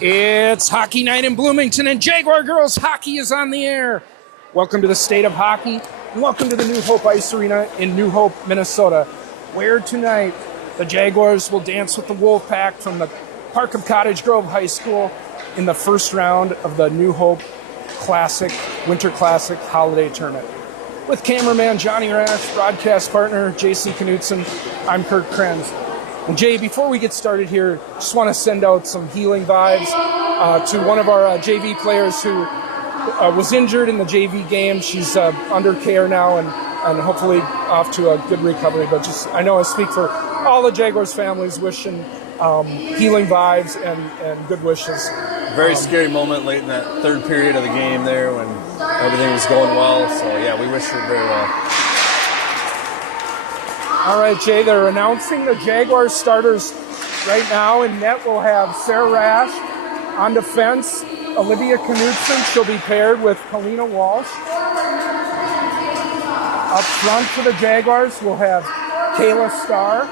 It's hockey night in Bloomington, and Jaguar girls hockey is on the air. Welcome to the state of hockey, and welcome to the New Hope Ice Arena in New Hope, Minnesota, where tonight the Jaguars will dance with the Wolfpack from the Park of Cottage Grove High School in the first round of the New Hope Classic, Winter Classic Holiday Tournament. With cameraman Johnny Rash, broadcast partner Jason Knutson, I'm Kirk Krenz. And Jay, before we get started here, just want to send out some healing vibes to one of our JV players who was injured in the JV game. She's under care now and hopefully off to a good recovery. But just, I know I speak for all the Jaguars families wishing healing vibes and good wishes. Very scary moment late in that third period of the game there when everything was going well. So, yeah, we wish her very well. All right, Jay, they're announcing the Jaguars starters right now. In net, we'll have Sarah Rash. On defense, Olivia Knudsen. She'll be paired with Kalina Walsh. Up front for the Jaguars, we'll have Kayla Starr.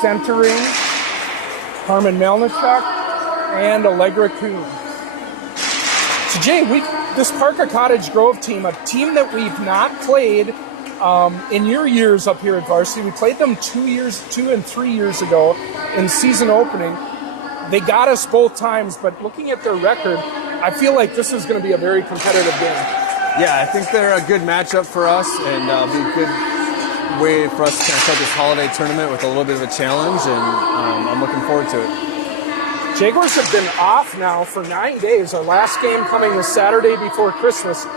Centering, Carmen Melnichuk and Allegra Kuhn. So, Jay, this Park of Cottage Grove team, a team that we've not played in your years up here at Varsity. We played them 2 and 3 years ago in season opening. They got us both times, but looking at their record, I feel like this is going to be a very competitive game. Yeah, I think they're a good matchup for us and be a good way for us to kind of start this holiday tournament with a little bit of a challenge, and I'm looking forward to it. Jaguars have been off now for 9 days. Our last game coming was Saturday before Christmas.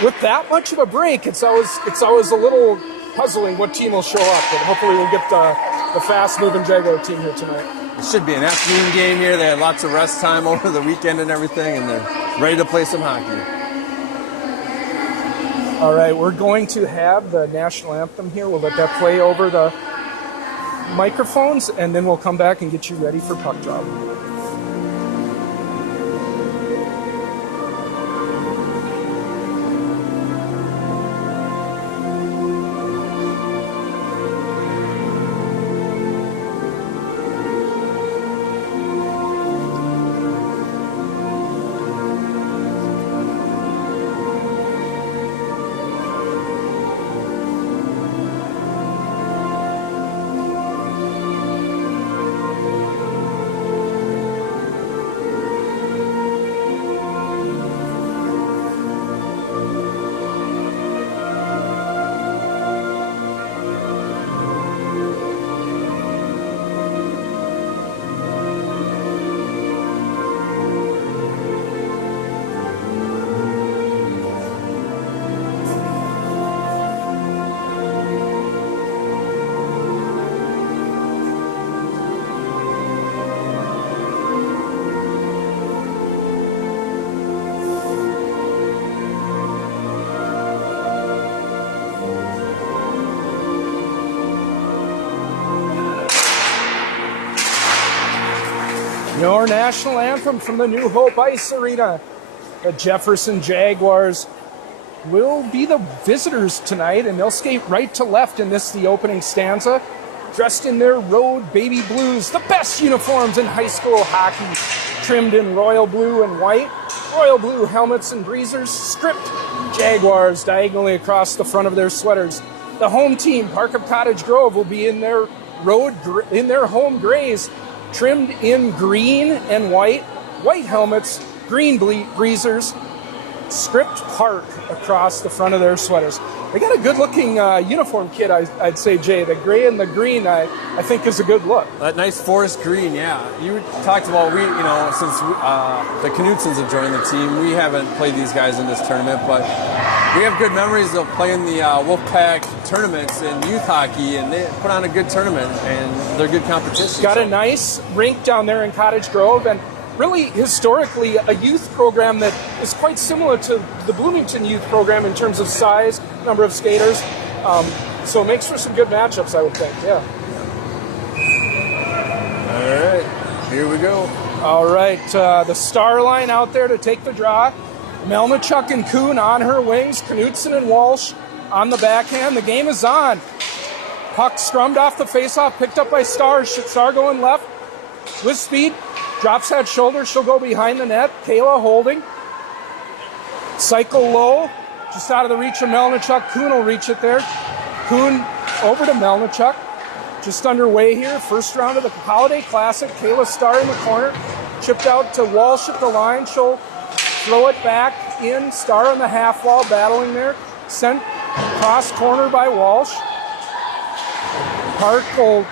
With that much of a break, it's always a little puzzling what team will show up, but hopefully we'll get the fast-moving Jaguar team here tonight. It should be an afternoon game here. They had lots of rest time over the weekend and everything, and they're ready to play some hockey. All right, we're going to have the national anthem here. We'll let that play over the microphones, and then we'll come back and get you ready for puck drop. Your national anthem from the New Hope Ice Arena. The Jefferson Jaguars will be the visitors tonight, and they'll skate right to left in the opening stanza, dressed in their road baby blues, the best uniforms in high school hockey, trimmed in royal blue and white, royal blue helmets and breezers, stripped Jaguars diagonally across the front of their sweaters. The home team, Park of Cottage Grove, will be in their home grays, trimmed in green and white helmets, green breezers, stripped Park across the front of their sweaters. They got a good-looking uniform kit, I'd say, Jay. The gray and the green, I think, is a good look. That nice forest green, yeah. You talked about, since the Knutsens have joined the team, we haven't played these guys in this tournament, but we have good memories of playing the Wolfpack tournaments in youth hockey, and they put on a good tournament, and they're good competition. Got a nice rink down there in Cottage Grove, and really historically a youth program that is quite similar to the Bloomington youth program in terms of size, number of skaters. So it makes for some good matchups, I would think, yeah. All right, here we go. All right, the star line out there to take the draw. Melnichuk and Kuhn on her wings, Knudsen and Walsh on the backhand. The game is on. Puck strummed off the faceoff, picked up by Starr. Starr going left. with speed, drops that shoulder. She'll go behind the net. Kayla holding. Cycle low, just out of the reach of Melnichuk. Kuhn will reach it there. Kuhn over to Melnichuk. Just underway here. First round of the Holiday Classic. Kayla Starr in the corner. Chipped out to Walsh at the line. She'll throw it back in. Starr on the half wall, battling there. Sent cross corner by Walsh. Park will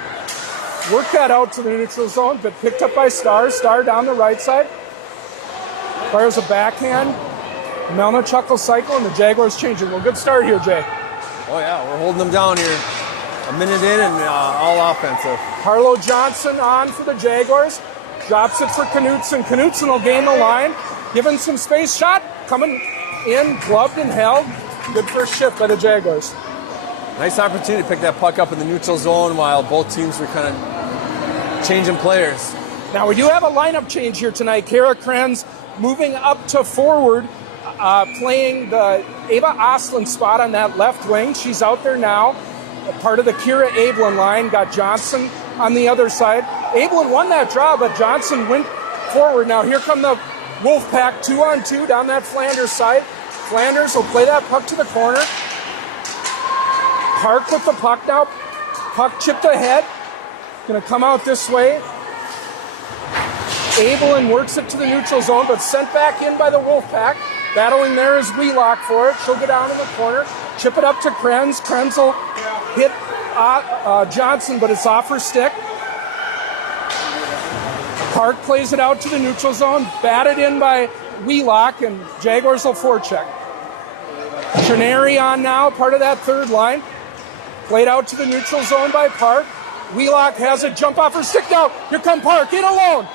work that out to the neutral zone, but picked up by Starr. Starr down the right side. Fires a backhand. Melnichuk will cycle, and the Jaguars changing. Well, good start here, Jay. Oh, yeah, we're holding them down here. A minute in and all offensive. Harlow Johnson on for the Jaguars. Drops it for Knutson. Knutson will gain the line. Given some space. Shot coming in, gloved and held. Good first shift by the Jaguars. Nice opportunity to pick that puck up in the neutral zone while both teams were kind of changing players. Now, we do have a lineup change here tonight. Kara Krenz moving up to forward. Playing the Ava Oslin spot on that left wing. She's out there now. Part of the Kira Ablin line. Got Johnson on the other side. Ablin won that draw, but Johnson went forward. Now here come the Wolfpack 2-on-2 down that Flanders side. Flanders will play that puck to the corner. Park with the puck now. Puck chipped ahead. Going to come out this way. Ablin works it to the neutral zone, but sent back in by the Wolfpack. Battling there is Wheelock for it. She'll go down in the corner. Chip it up to Krenz. Krenz will hit Johnson, but it's off her stick. Park plays it out to the neutral zone. Batted in by Wheelock, and Jaguars will forecheck. Trineri on now, part of that third line. Played out to the neutral zone by Park. Wheelock has a jump off her stick now. Here come Park, in alone.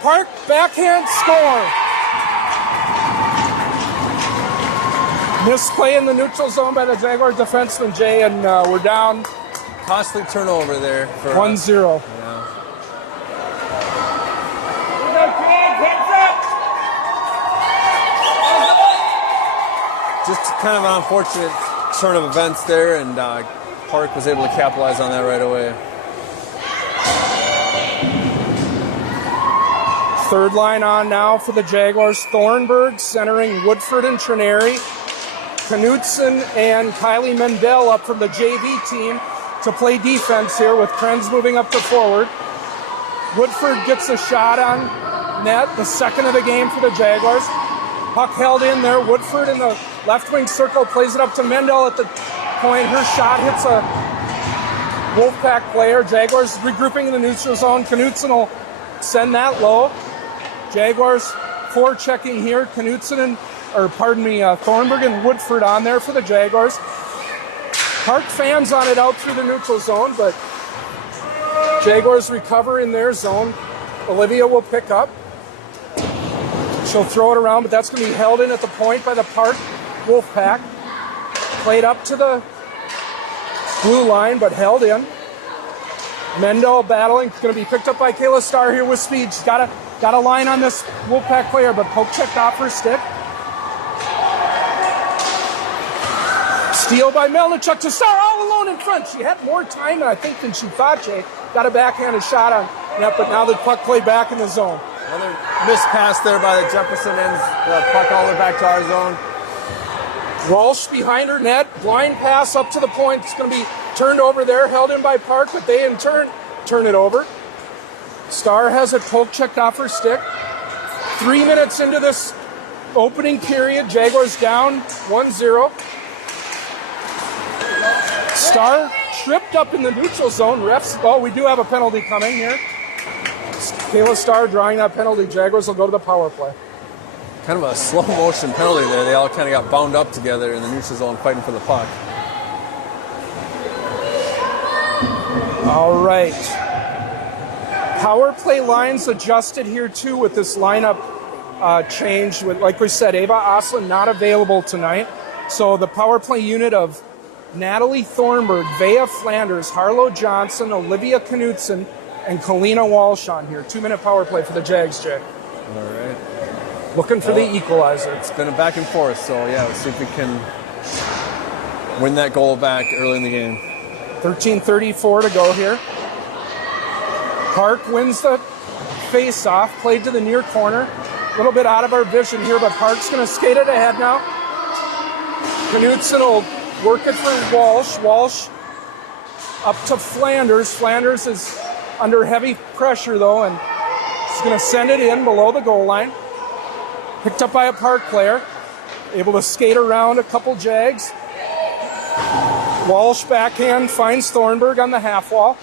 Park, backhand, score. Misplay in the neutral zone by the Jaguar defenseman, Jay, and we're down. Costly turnover there. For 1-0. Yeah. Just kind of an unfortunate turn of events there, and Park was able to capitalize on that right away. Third line on now for the Jaguars. Thornburg centering Woodford and Trineri. Knutson and Kylie Mendel up from the JV team to play defense here with Krenz moving up to forward. Woodford gets a shot on net, the second of the game for the Jaguars. Puck held in there. Woodford in the left wing circle plays it up to Mendel at the point. Her shot hits a Wolfpack player. Jaguars regrouping in the neutral zone. Knutson will send that low. Jaguars forechecking here. Thornburg and Woodford on there for the Jaguars. Park fans on it out through the neutral zone, but Jaguars recover in their zone. Olivia will pick up. She'll throw it around, but that's going to be held in at the point by the Park Wolfpack. Played up to the blue line, but held in. Mendel battling. It's going to be picked up by Kayla Starr here with speed. She's got a line on this Wolfpack player, but poke checked off her stick. Steal by Melnichuk to Starr, all alone in front. She had more time, I think, than she thought, Jay. Got a backhanded shot on net, but now the puck played back in the zone. Another missed pass there by the Jefferson, ends the puck all the way back to our zone. Walsh behind her net, blind pass up to the point. It's going to be turned over there, held in by Park, but they in turn turn it over. Starr has it poke checked off her stick. 3 minutes into this opening period, Jaguars down 1-0. Starr tripped up in the neutral zone. Refs, we do have a penalty coming here. Kayla Starr drawing that penalty. Jaguars will go to the power play. Kind of a slow motion penalty there. They all kind of got bound up together in the neutral zone fighting for the puck. All right. Power play lines adjusted here too with this lineup change. With, like we said, Ava Oslin not available tonight. So the power play unit of Natalie Thornburg, Vea Flanders, Harlow Johnson, Olivia Knutson, and Kalina Walsh on here. 2-minute power play for the Jags, Jay. All right. Looking for the equalizer. It's been a back and forth, so yeah, let's see if we can win that goal back early in the game. 13:34 to go here. Park wins the face-off, played to the near corner. A little bit out of our vision here, but Park's going to skate it ahead now. Knutson will work it for Walsh. Walsh up to Flanders. Flanders is under heavy pressure, though, and he's going to send it in below the goal line. Picked up by a Park player. Able to skate around a couple Jags. Walsh backhand finds Thornburg on the half wall.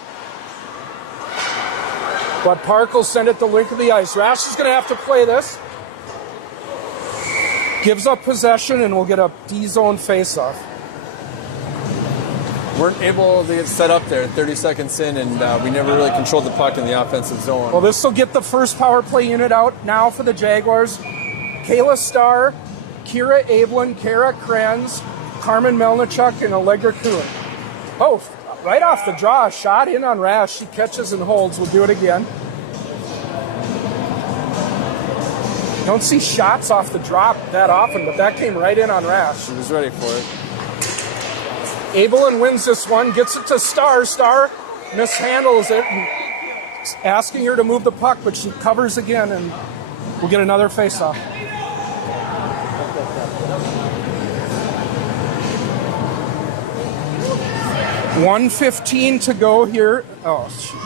But Park will send it the length of the ice. Rash is going to have to play this. Gives up possession, and we'll get a D-zone face-off. Weren't able to get set up there 30 seconds in, and we never really controlled the puck in the offensive zone. Well, this will get the first power play unit out now for the Jaguars. Kayla Starr, Kira Ablin, Kara Krenz, Carmen Melnichuk, and Allegra Kuhn. Oh, right off the draw, a shot in on Rash. She catches and holds. We'll do it again. Don't see shots off the drop that often, but that came right in on Rash. She was ready for it. Ablin wins this one, gets it to Starr. Starr mishandles it, and asking her to move the puck, but she covers again, and we'll get another face-off. $1:15 to go here. Oh, shoot.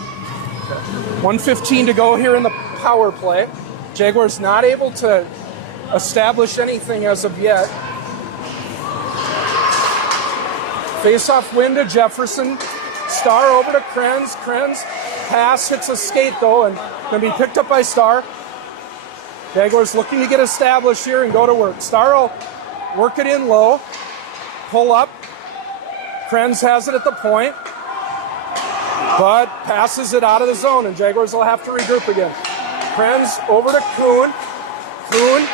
1:15 to go here in the power play. Jaguars not able to establish anything as of yet. Face-off win to Jefferson. Starr over to Krenz. Krenz pass hits a skate though, and going to be picked up by Starr. Jaguars looking to get established here and go to work. Starr will work it in low, pull up. Krenz has it at the point, but passes it out of the zone, and Jaguars will have to regroup again. Krenz over to Kuhn. Kuhn.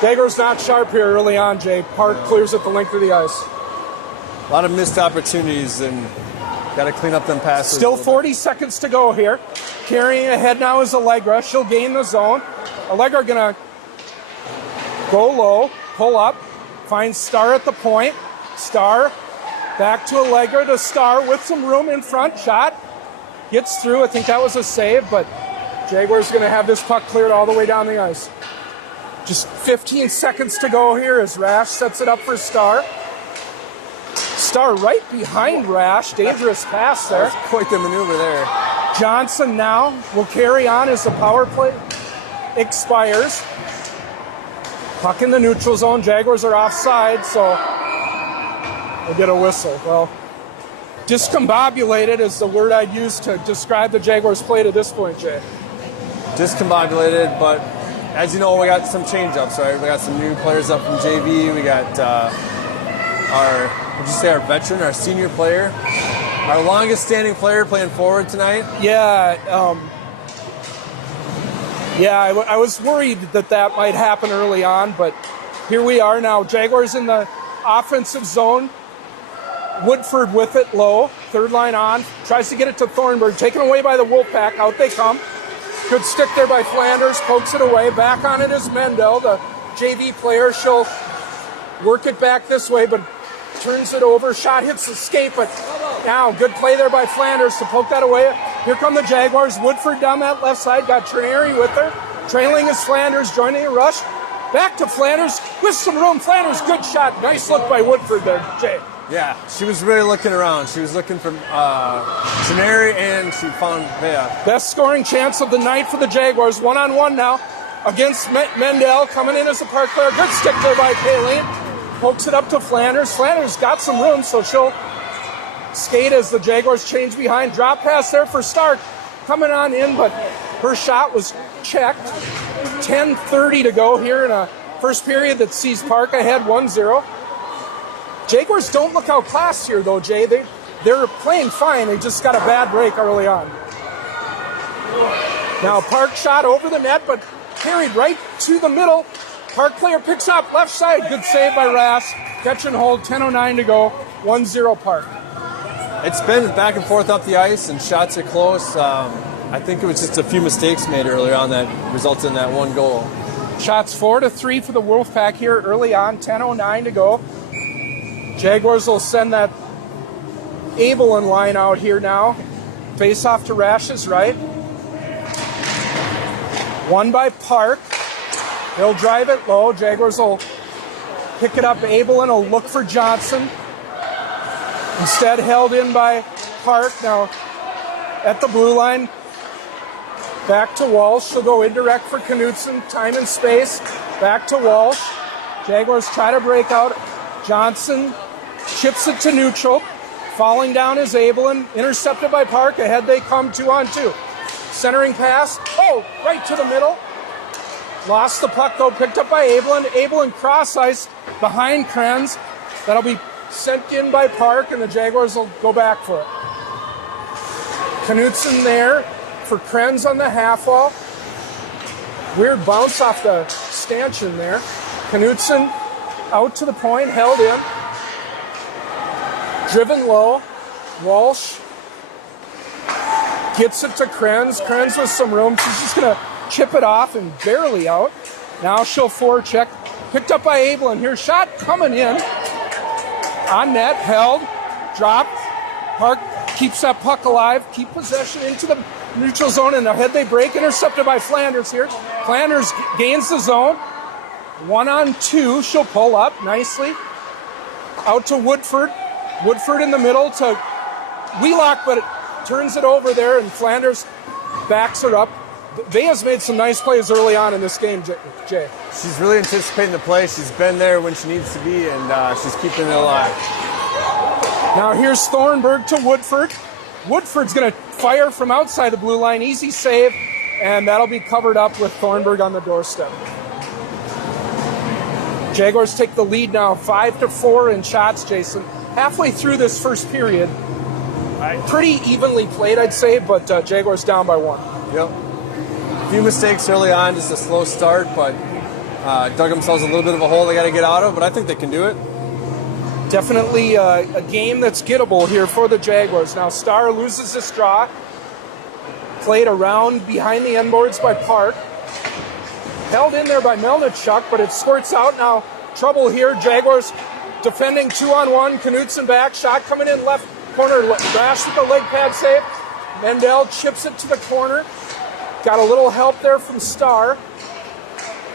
Jaguars not sharp here early on, Jay. Park clears it the length of the ice. A lot of missed opportunities, and got to clean up them passes. Still 40 seconds to go here. Carrying ahead now is Allegra. She'll gain the zone. Allegra going to go low, pull up, finds Starr at the point. Starr back to Allegra to Starr with some room in front. Shot gets through. I think that was a save, but Jaguars going to have this puck cleared all the way down the ice. Just 15 seconds to go here as Rash sets it up for Starr. Starr right behind Rash. Dangerous pass there. That's quite the maneuver there. Johnson now will carry on as the power play expires. Puck in the neutral zone. Jaguars are offside, so we'll get a whistle. Well, discombobulated is the word I'd use to describe the Jaguars' play to this point, Jay. Discombobulated, but as you know, we got some change-ups, right? We got some new players up from JV. We got our veteran, our senior player, our longest-standing player playing forward tonight. Yeah, I was worried that might happen early on, but here we are now. Jaguars in the offensive zone. Woodford with it low, third line on, tries to get it to Thornburg, taken away by the Wolfpack. Out they come. Good stick there by Flanders, pokes it away. Back on it is Mendel, the JV player. She'll work it back this way, but turns it over. Shot hits the skate, but now good play there by Flanders to poke that away. Here come the Jaguars. Woodford down that left side, got Trineri with her. Trailing is Flanders, joining a rush. Back to Flanders with some room. Flanders, good shot. Nice look by Woodford there, Jay. Yeah, she was really looking around. She was looking for Trineri, and she found Vea. Best scoring chance of the night for the Jaguars. One-on-one now against Mendel, coming in as a Park player. Good stick there by Kayleen. Pokes it up to Flanders. Flanders got some room, so she'll skate as the Jaguars change behind. Drop pass there for Stark. Coming on in, but her shot was checked. 10:30 to go here in a first period that sees Park ahead 1-0. Jaguars don't look outclassed here, though, Jay. They're playing fine. They just got a bad break early on. Now Park shot over the net, but carried right to the middle. Park player picks up left side. Good save by Rass. Catch and hold. 10:09 to go. 1-0 Park. It's been back and forth up the ice, and shots are close. I think it was just a few mistakes made earlier on that resulted in that one goal. Shots 4-3 for the Wolfpack here early on. 10:09 to go. Jaguars will send that Abelin line out here now. Face off to Rash's right. One by Park. He'll drive it low. Jaguars will pick it up. Abelin will look for Johnson. Instead held in by Park. Now at the blue line. Back to Walsh. She'll go indirect for Knutson. Time and space. Back to Walsh. Jaguars try to break out. Johnson chips it to neutral. Falling down is Abelin. Intercepted by Park. Ahead they come 2-on-2. Centering pass. Oh, right to the middle. Lost the puck though. Picked up by Abelin. Abelin cross ice behind Krenz. That'll be sent in by Park, and the Jaguars will go back for it. Knutson there for Krenz on the half wall. Weird bounce off the stanchion there. Knutson out to the point, held in. Driven low. Walsh gets it to Krenz. Krenz with some room. She's just going to chip it off and barely out. Now she'll forecheck. Picked up by Abelin here. Shot coming in. On net, held, dropped. Park keeps that puck alive. Keep possession into the neutral zone, and ahead they break. Intercepted by Flanders here. Flanders gains the zone. 1-on-2. She'll pull up nicely. Out to Woodford. Woodford in the middle to Wheelock, but it turns it over there, and Flanders backs her up. Vea's made some nice plays early on in this game, Jay. She's really anticipating the play. She's been there when she needs to be, and she's keeping it alive. Now here's Thornburg to Woodford. Woodford's going to fire from outside the blue line. Easy save, and that'll be covered up with Thornburg on the doorstep. Jaguars take the lead now, 5-4 in shots, Jason. Halfway through this first period, pretty evenly played, I'd say, but Jaguars down by 1. Yep. A few mistakes early on, just a slow start, but dug themselves a little bit of a hole they got to get out of, but I think they can do it. Definitely a game that's gettable here for the Jaguars. Now Starr loses this draw. Played around behind the end boards by Park. Held in there by Melnichuk, but it squirts out now. Trouble here. Jaguars defending 2-on-1. Knutson back. Shot coming in left corner. Rash with the leg pad save. Mendel chips it to the corner. Got a little help there from Starr.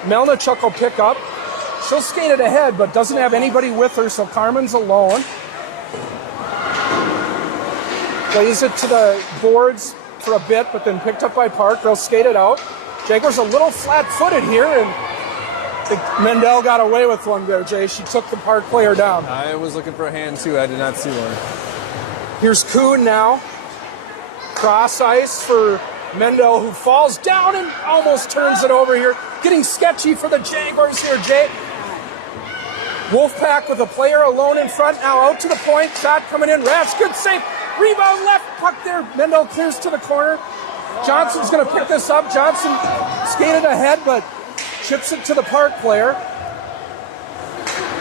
Melnichuk will pick up. She'll skate it ahead, but doesn't have anybody with her, so Carmen's alone. Plays it to the boards for a bit, but then picked up by Park. They'll skate it out. Jaguars a little flat-footed here, and I think Mendel got away with one there, Jay. She took the Park player down. I was looking for a hand, too. I did not see one. Here's Kuhn now. Cross ice for Mendel, who falls down and almost turns it over here. Getting sketchy for the Jaguars here, Jay. Wolfpack with a player alone in front. Now out to the point. Shot coming in. Rash, good save. Rebound left. Puck there. Mendel clears to the corner. Johnson's going to pick this up. Johnson skated ahead, but chips it to the Park player.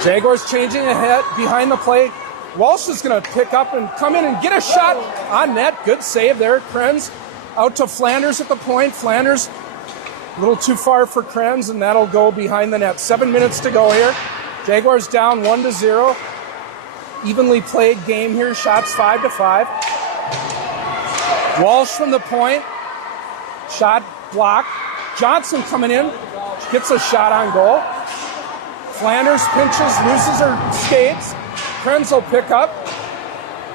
Jaguars changing ahead behind the plate. Walsh is going to pick up and come in and get a shot on net. Good save there. Krenz out to Flanders at the point. Flanders a little too far for Krenz, and that'll go behind the net. 7 minutes to go here. Jaguars down 1-0. Evenly played game here. Shots 5-5. Walsh from the point. Shot blocked. Johnson coming in. Gets a shot on goal. Flanders pinches, loses her skates. Krenz will pick up.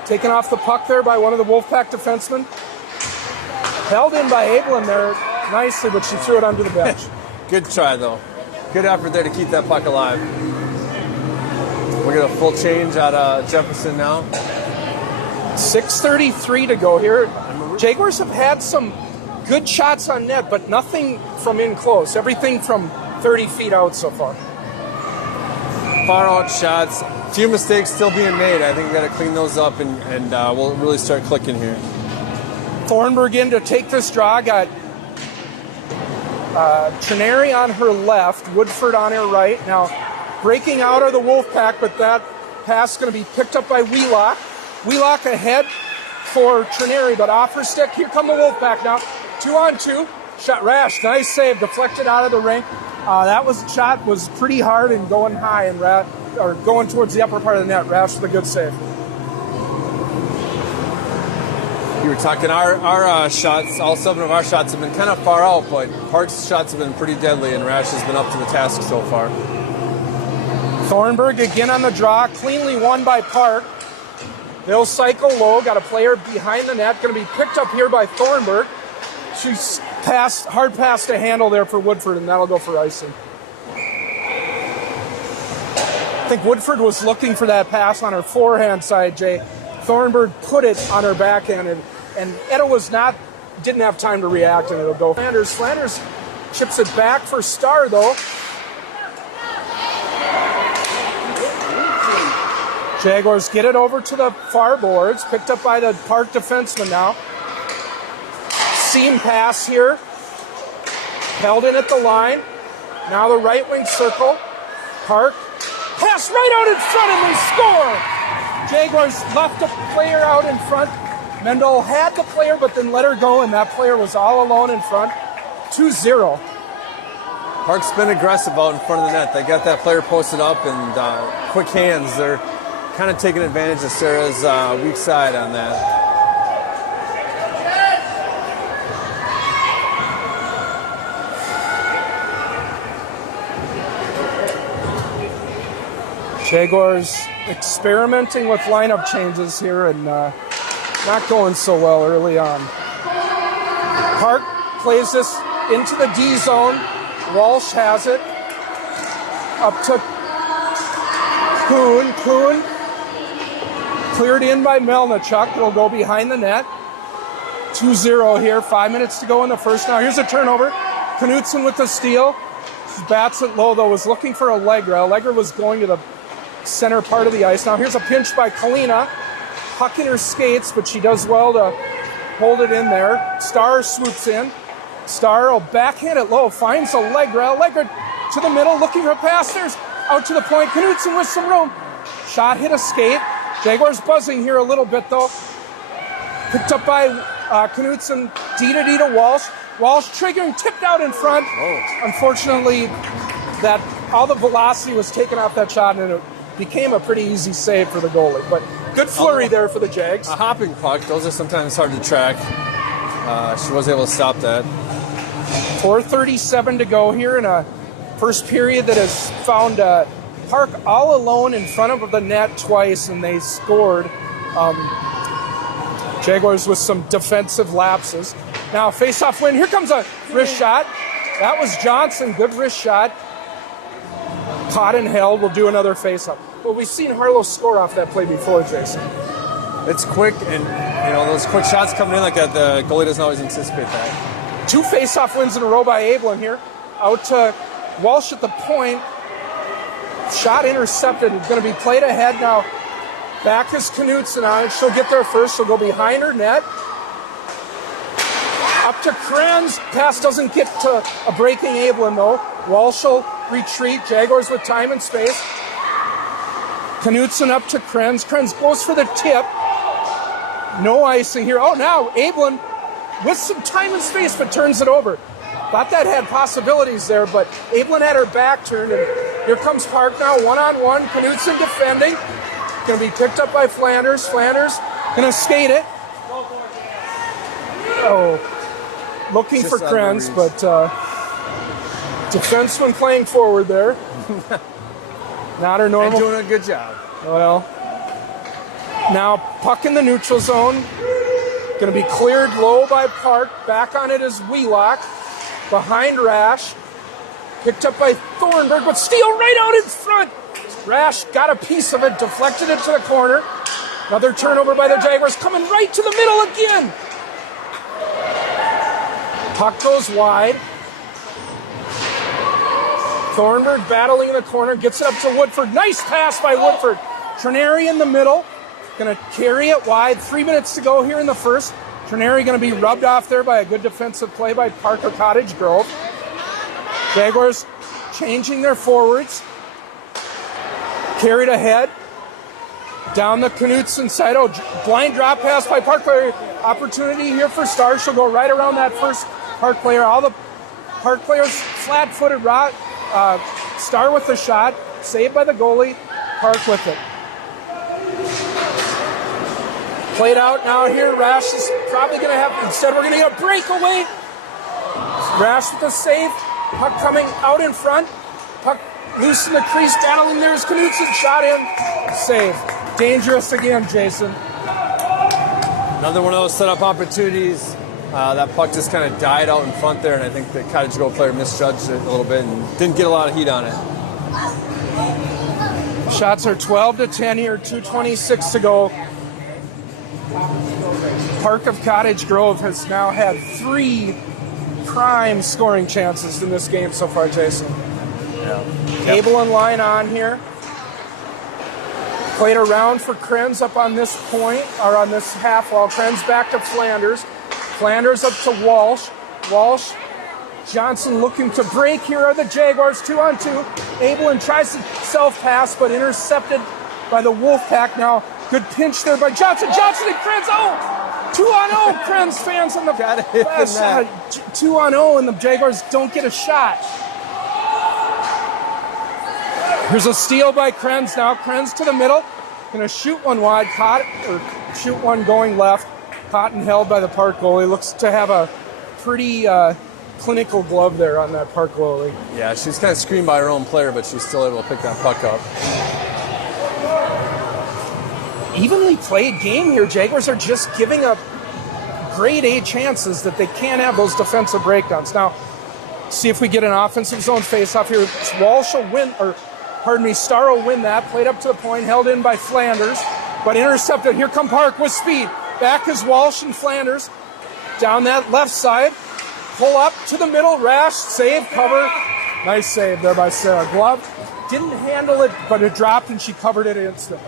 Taken off the puck there by one of the Wolfpack defensemen. Held in by Abelin there nicely, but she threw it under the bench. Good try, though. Good effort there to keep that puck alive. We get a full change out of Jefferson now. 6:33 to go here. Jaguars have had some good shots on net, but nothing from in close. Everything from 30 feet out so far. Far out shots. A few mistakes still being made. I think we got to clean those up, and we'll really start clicking here. Thornburg in to take this draw. Got Trineri on her left, Woodford on her right. Now, breaking out of the Wolfpack, but that pass is going to be picked up by Wheelock. Wheelock ahead for Trineri, but off her stick. Here come the Wolfpack now. 2-on-2. Shot Rash. Nice save. Deflected out of the rink. That shot was pretty hard and going high and going towards the upper part of the net. Rash with a good save. You were talking our shots, all 7 of our shots have been kind of far out, but Park's shots have been pretty deadly, and Rash has been up to the task so far. Thornburg again on the draw, cleanly won by Park. They'll cycle low, got a player behind the net, going to be picked up here by Thornburg. She's hard pass to handle there for Woodford, and that'll go for icing. I think Woodford was looking for that pass on her forehand side, Jay. Thornburg put it on her backhand, and Etta didn't have time to react, and it'll go. Flanders chips it back for Starr, though. Jaguars get it over to the far boards, picked up by the Park defenseman now. Seam pass here, held in at the line. Now the right wing circle. Park, pass right out in front and they score! Jaguars left a player out in front. Mendel had the player but then let her go, and that player was all alone in front. 2-0. Park's been aggressive out in front of the net. They got that player posted up and quick hands. They're kind of taking advantage of Sarah's weak side on that. Jaguars experimenting with lineup changes here and not going so well early on. Park plays this into the D zone. Walsh has it. Up to Kuhn. Kuhn cleared in by Melnichuk. It'll go behind the net. 2-0 here. 5 minutes to go in the first. Now here's a turnover. Knutson with the steal. Bats it low, though. Was looking for Allegra. Allegra was going to the center part of the ice. Now here's a pinch by Kalina. Puck in her skates, but she does well to hold it in there. Starr swoops in. Starr will backhand it low. Finds Allegra. Allegra to the middle, looking for a pass. There's out to the point. Knutson with some room. Shot hit a skate. Jaguars buzzing here a little bit, though. Picked up by Knutson. D to Walsh. Walsh triggering, tipped out in front. Oh. Unfortunately, that all the velocity was taken off that shot, and it became a pretty easy save for the goalie. But good flurry there for the Jags. A hopping puck. Those are sometimes hard to track. She was able to stop that. 4:37 to go here in a first period that has found Park all alone in front of the net twice, and they scored. Jaguars with some defensive lapses. Now face-off win. Here comes a wrist shot. That was Johnson. Good wrist shot. Caught and held. We'll do another face-off. Well, we've seen Harlow score off that play before, Jason. It's quick, and those quick shots coming in like that, the goalie doesn't always anticipate that. 2 face-off wins in a row by Ablin here. Out to Walsh at the point. Shot intercepted. It's going to be played ahead now. Back is Knutson on it. She'll get there first. She'll go behind her net. Up to Krenz. Pass doesn't get to a breaking Ablin, though. Walsh will retreat. Jaguars with time and space. Knutson up to Krenz. Krenz goes for the tip. No icing here. Oh, now Ablin with some time and space, but turns it over. Thought that had possibilities there, but Ablin had her back turned, and here comes Park now, one-on-one. Knutson defending. Going to be picked up by Flanders. Flanders going to skate it. Oh, looking for Krenz, but defenseman playing forward there. Not her normal. And doing a good job. Well, now puck in the neutral zone. Going to be cleared low by Park. Back on it is Wheelock. Behind Rash. Picked up by Thornburg, but steal right out in front. Rash got a piece of it, deflected it to the corner. Another turnover by the Jaguars, coming right to the middle again. Puck goes wide. Thornburg battling in the corner, gets it up to Woodford. Nice pass by Woodford. Trineri in the middle, going to carry it wide. 3 minutes to go here in the first. Trineri going to be rubbed off there by a good defensive play by Parker Cottage Grove. Jaguars changing their forwards. Carried ahead. Down the Knutson side. Oh, blind drop pass by Park player. Opportunity here for Starr. She'll go right around that first Park player. All the Park players flat-footed. Starr with the shot. Saved by the goalie. Park with it. Played out now here. Rash is probably going to have, instead we're going to get a breakaway. Rash with the save. Puck coming out in front. Puck loose in the crease, battling there is Knutson. Shot in. Save. Dangerous again, Jason. Another one of those setup opportunities. That puck just kind of died out in front there, and I think the Cottage Grove player misjudged it a little bit and didn't get a lot of heat on it. Shots are 12-10 here, 2:26 to go. Park of Cottage Grove has now had 3 prime scoring chances in this game so far, Jason. Yeah. Abel and line on here. Played around for Krenz up on this point, or on this half wall. Krenz back to Flanders. Flanders up to Walsh. Walsh. Johnson looking to break. Here are the Jaguars, 2-on-2. Abelin tries to self-pass, but intercepted by the Wolfpack. Now, good pinch there by Johnson. Johnson and Krenz. Oh! 2-on-0. Krenz fans on the best. 2-on-0, and the Jaguars don't get a shot. Here's a steal by Krenz now. Krenz to the middle. Gonna shoot one wide. Shoot one going left. Cotton held by the Park goalie. Looks to have a pretty clinical glove there on that Park goalie. Yeah, she's kind of screened by her own player, but she's still able to pick that puck up. Evenly played game here. Jaguars are just giving up grade A chances that they can't have those defensive breakdowns. Now, see if we get an offensive zone face-off here. Walsh will win, or pardon me, Starr will win that. Played up to the point, held in by Flanders, but intercepted. Here come Park with speed. Back is Walsh and Flanders. Down that left side. Pull up to the middle. Rash, save, cover. Nice save there by Sarah. Glove didn't handle it, but it dropped and she covered it instantly.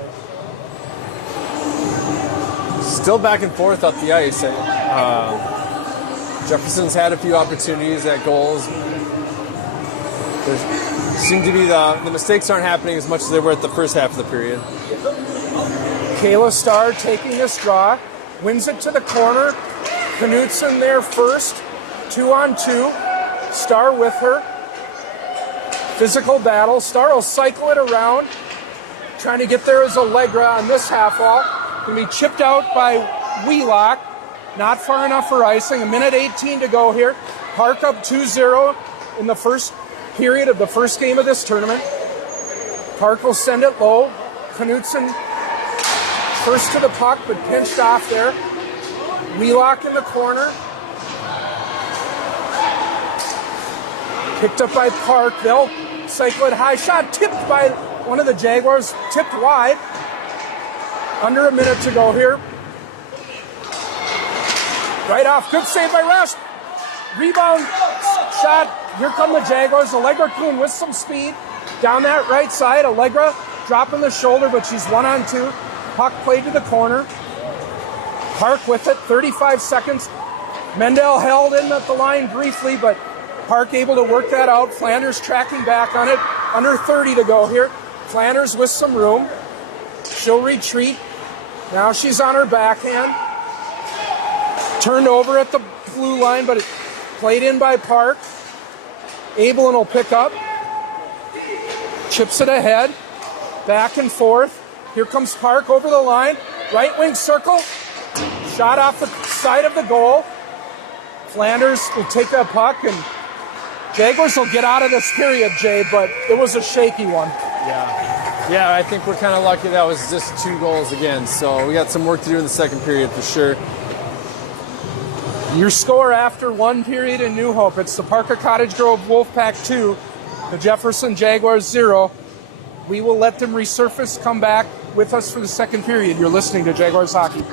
Still back and forth up the ice. Jefferson's had a few opportunities at goals. There seem to be the mistakes aren't happening as much as they were at the first half of the period. Kayla Starr taking this draw. Wins it to the corner. Knutson there first. 2-on-2. Starr with her. Physical battle. Starr will cycle it around. Trying to get there is Allegra on this half wall. Going to be chipped out by Wheelock. Not far enough for icing. 1:18 to go here. Park up 2-0 in the first period of the first game of this tournament. Park will send it low. Knutson first to the puck, but pinched off there. Wheelock in the corner. Picked up by Park. They'll cycle it high. Shot tipped by one of the Jaguars. Tipped wide. Under a minute to go here. Right off. Good save by Rash. Rebound shot. Here come the Jaguars. Allegra Kuhn with some speed. Down that right side. Allegra dropping the shoulder, but she's 1-on-2. Puck played to the corner. Park with it. 35 seconds. Mendel held in at the line briefly, but Park able to work that out. Flanders tracking back on it. Under 30 to go here. Flanders with some room. She'll retreat. Now she's on her backhand. Turned over at the blue line, but it played in by Park. Abelin will pick up. Chips it ahead. Back and forth. Here comes Park over the line. Right wing circle. Shot off the side of the goal. Flanders will take that puck, and Jaguars will get out of this period, Jay, but it was a shaky one. Yeah, I think we're kind of lucky that was just 2 goals again. So we got some work to do in the second period for sure. Your score after 1 period in New Hope. It's the Parker Cottage Grove Wolfpack 2, the Jefferson Jaguars 0. We will let them resurface, come back with us for the second period. You're listening to Jaguars Hockey.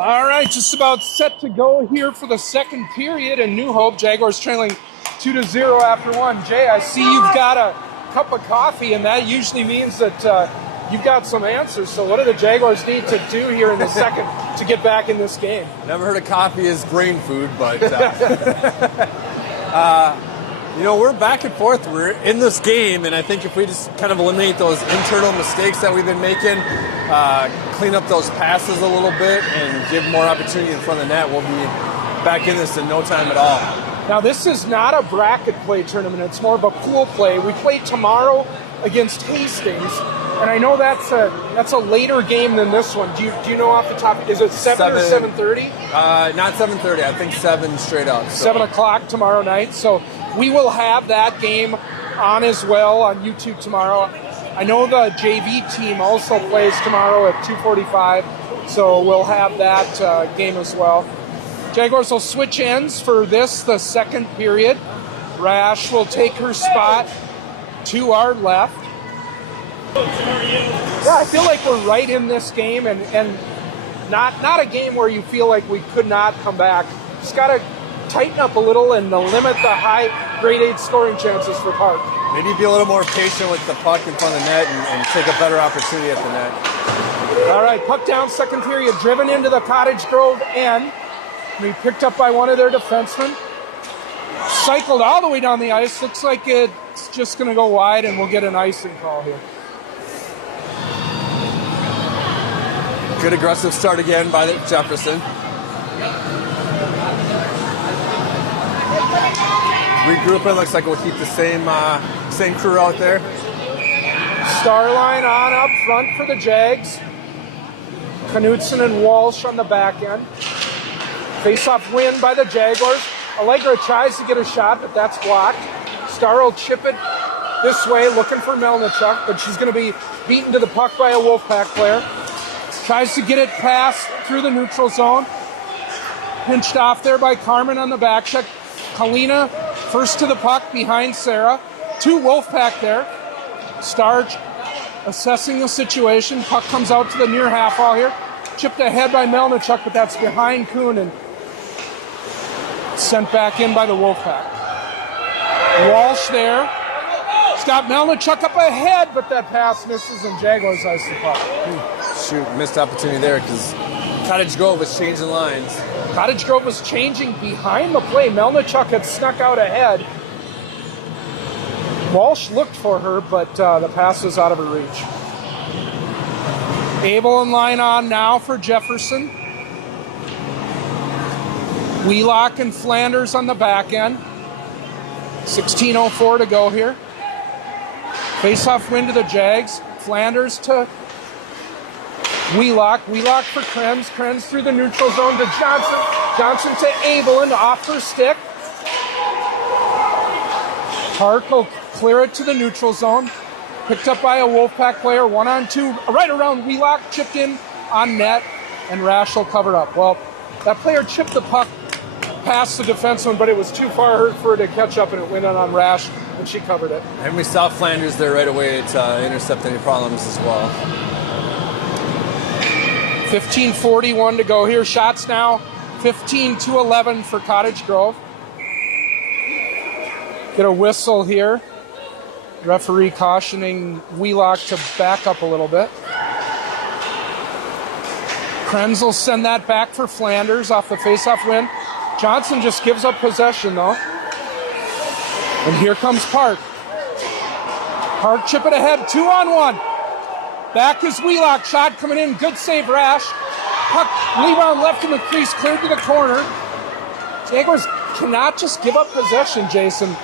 All right, just about set to go here for the second period in New Hope. Jaguars trailing 2-0 after one. Jay, I see you've got a cup of coffee, and that usually means that you've got some answers. So what do the Jaguars need to do here in the second to get back in this game? Never heard of coffee as brain food, but we're back and forth. We're in this game, and I think if we just kind of eliminate those internal mistakes that we've been making, clean up those passes a little bit, and give more opportunity in front of the net, we'll be back in this in no time at all. Now, this is not a bracket play tournament. It's more of a pool play. We play tomorrow against Hastings, and I know that's a later game than this one. Do you know off the top? Is it 7 or 7:30? Not 7:30. I think 7 straight up. So. 7 o'clock tomorrow night. So we will have that game on as well on YouTube tomorrow. I know the JV team also plays tomorrow at 2:45, so we'll have that game as well. Jaguars will switch ends for this, the second period. Rash will take her spot to our left. Yeah, I feel like we're right in this game, and not a game where you feel like we could not come back. Just got to tighten up a little and limit the high grade 8 scoring chances for Park. Maybe be a little more patient with the puck in front of the net and take a better opportunity at the net. All right, puck down, second period, driven into the Cottage Grove end. Be picked up by one of their defensemen. Cycled all the way down the ice. Looks like it's just going to go wide, and we'll get an icing call here. Good aggressive start again by Jefferson. Regrouping. Looks like we'll keep the same crew out there. Starline on up front for the Jags. Knutson and Walsh on the back end. Face-off win by the Jaguars. Allegra tries to get a shot, but that's blocked. Star will chip it this way, looking for Melnichuk, but she's going to be beaten to the puck by a Wolfpack player. Tries to get it past through the neutral zone. Pinched off there by Carmen on the back check. Kalina first to the puck behind Sarah. 2 Wolfpack there. Star assessing the situation. Puck comes out to the near half wall here. Chipped ahead by Melnichuk, but that's behind Kuhn and sent back in by the Wolfpack. Walsh there. He's got Melnichuk up ahead, but that pass misses and Jaguars ice the puck. Shoot, missed opportunity there because Cottage Grove was changing lines. Cottage Grove was changing behind the play. Melnichuk had snuck out ahead. Walsh looked for her, but the pass was out of her reach. Abel in line on now for Jefferson. Wheelock and Flanders on the back end. 16:04 to go here. Face-off win to the Jags. Flanders to Wheelock. Wheelock for Krenz. Krenz through the neutral zone to Johnson. Johnson to Abel and off her stick. Park will clear it to the neutral zone. Picked up by a Wolfpack player, 1-on-2, right around Wheelock, chipped in on net, and Rash will cover up. Well, that player chipped the puck past the defenseman, but it was too far for her to catch up, and it went on Rash, and she covered it. And we saw Flanders there right away to intercept any problems as well. 15:41 to go here. Shots now 15-11 for Cottage Grove. Get a whistle here. Referee cautioning Wheelock to back up a little bit. Krenz will send that back for Flanders off the face-off win. Johnson just gives up possession, though. And here comes Park. Park chip it ahead, 2-on-1. Back is Wheelock, shot coming in, good save Rash. Puck rebound left in the crease, cleared to the corner. Jaguars cannot just give up possession, Jason.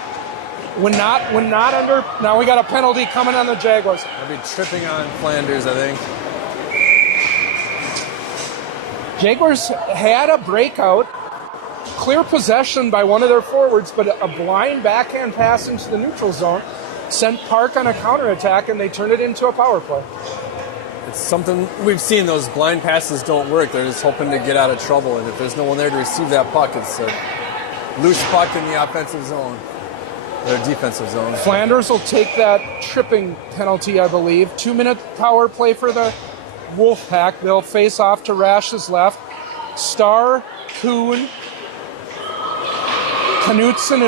When not under, now we got a penalty coming on the Jaguars. They'll be tripping on Flanders, I think. Jaguars had a breakout, clear possession by one of their forwards, but a blind backhand pass into the neutral zone sent Park on a counterattack, and they turned it into a power play. It's something we've seen. Those blind passes don't work. They're just hoping to get out of trouble, and if there's no one there to receive that puck, it's a loose puck in the offensive zone. Their defensive zone. Flanders will take that tripping penalty, I believe. 2-minute power play for the Wolfpack. They'll face off to Rash's left. Star, Kuhn, Knutson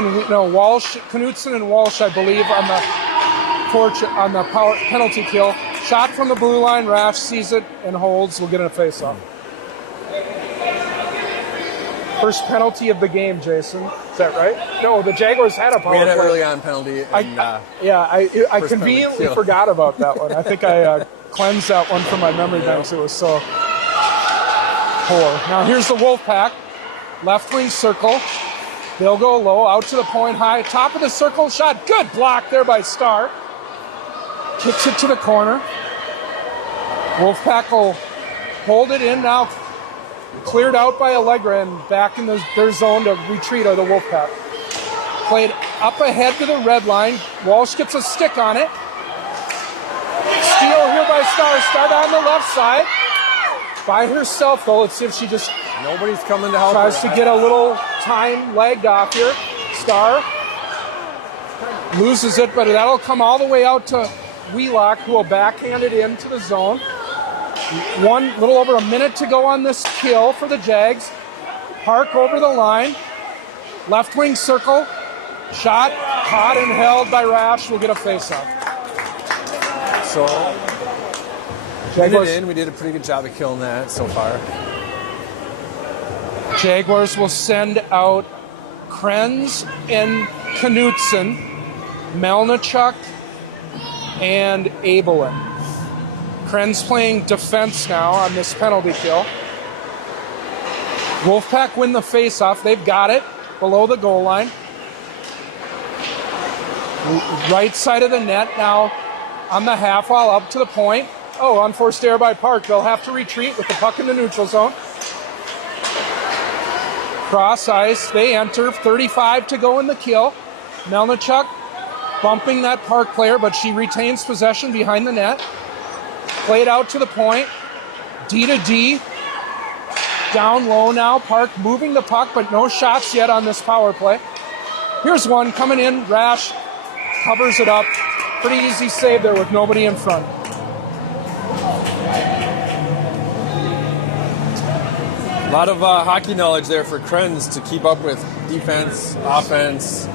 and Walsh, I believe, on the penalty kill. Shot from the blue line. Rash sees it and holds. We'll get in a face-off. First penalty of the game, Jason. Is that right? No, the Jaguars had a power play. We had an early on penalty. I conveniently forgot about that one. I think I cleansed that one from my memory banks. It was so poor. Now here's the Wolfpack. Left wing circle. They'll go low, out to the point high. Top of the circle shot. Good block there by Starr. Kicks it to the corner. Wolfpack will hold it in now. Cleared out by Allegra and back in their zone to retreat of the Wolfpack. Played up ahead to the red line. Walsh gets a stick on it. Steal here by Starr. Start on the left side. By herself, though. Let's see if she just... Nobody's coming to help tries her. To get a little time lagged off here. Starr loses it, but that'll come all the way out to Wheelock, who will backhand it into the zone. Little over a minute to go on this kill for the Jags. Park over the line. Left wing circle. Shot, caught and held by Rash. We'll get a face-off. So, Jaguars, we did a pretty good job of killing that so far. Jaguars will send out Krenz and Knutson, Melnichuk, and Abelin. Krenz playing defense now on this penalty kill. Wolfpack win the face-off. They've got it below the goal line. Right side of the net now on the half wall up to the point. Oh, unforced error by Park. They'll have to retreat with the puck in the neutral zone. Cross ice. They enter. 35 to go in the kill. Melnichuk bumping that Park player, but she retains possession behind the net. Played out to the point. D to D. Down low now. Park moving the puck, but no shots yet on this power play. Here's one coming in. Rash covers it up. Pretty easy save there with nobody in front. A lot of hockey knowledge there for Krenz to keep up with defense, offense,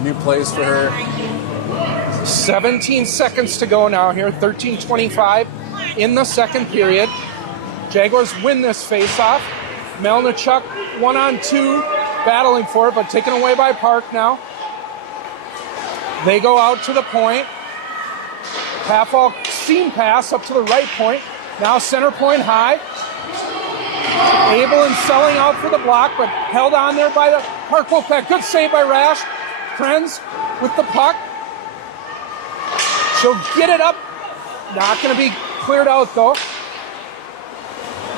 new plays for her. 17 seconds to go now here. 13:25 in the second period. Jaguars win this faceoff. Melnichuk 1-on-2, battling for it, but taken away by Park now. They go out to the point. Half-wall seam pass up to the right point. Now center point high. Abelin selling out for the block, but held on there by the Park Wolfpack. Good save by Rash. Krenz with the puck. She'll get it up. Not going to be cleared out, though.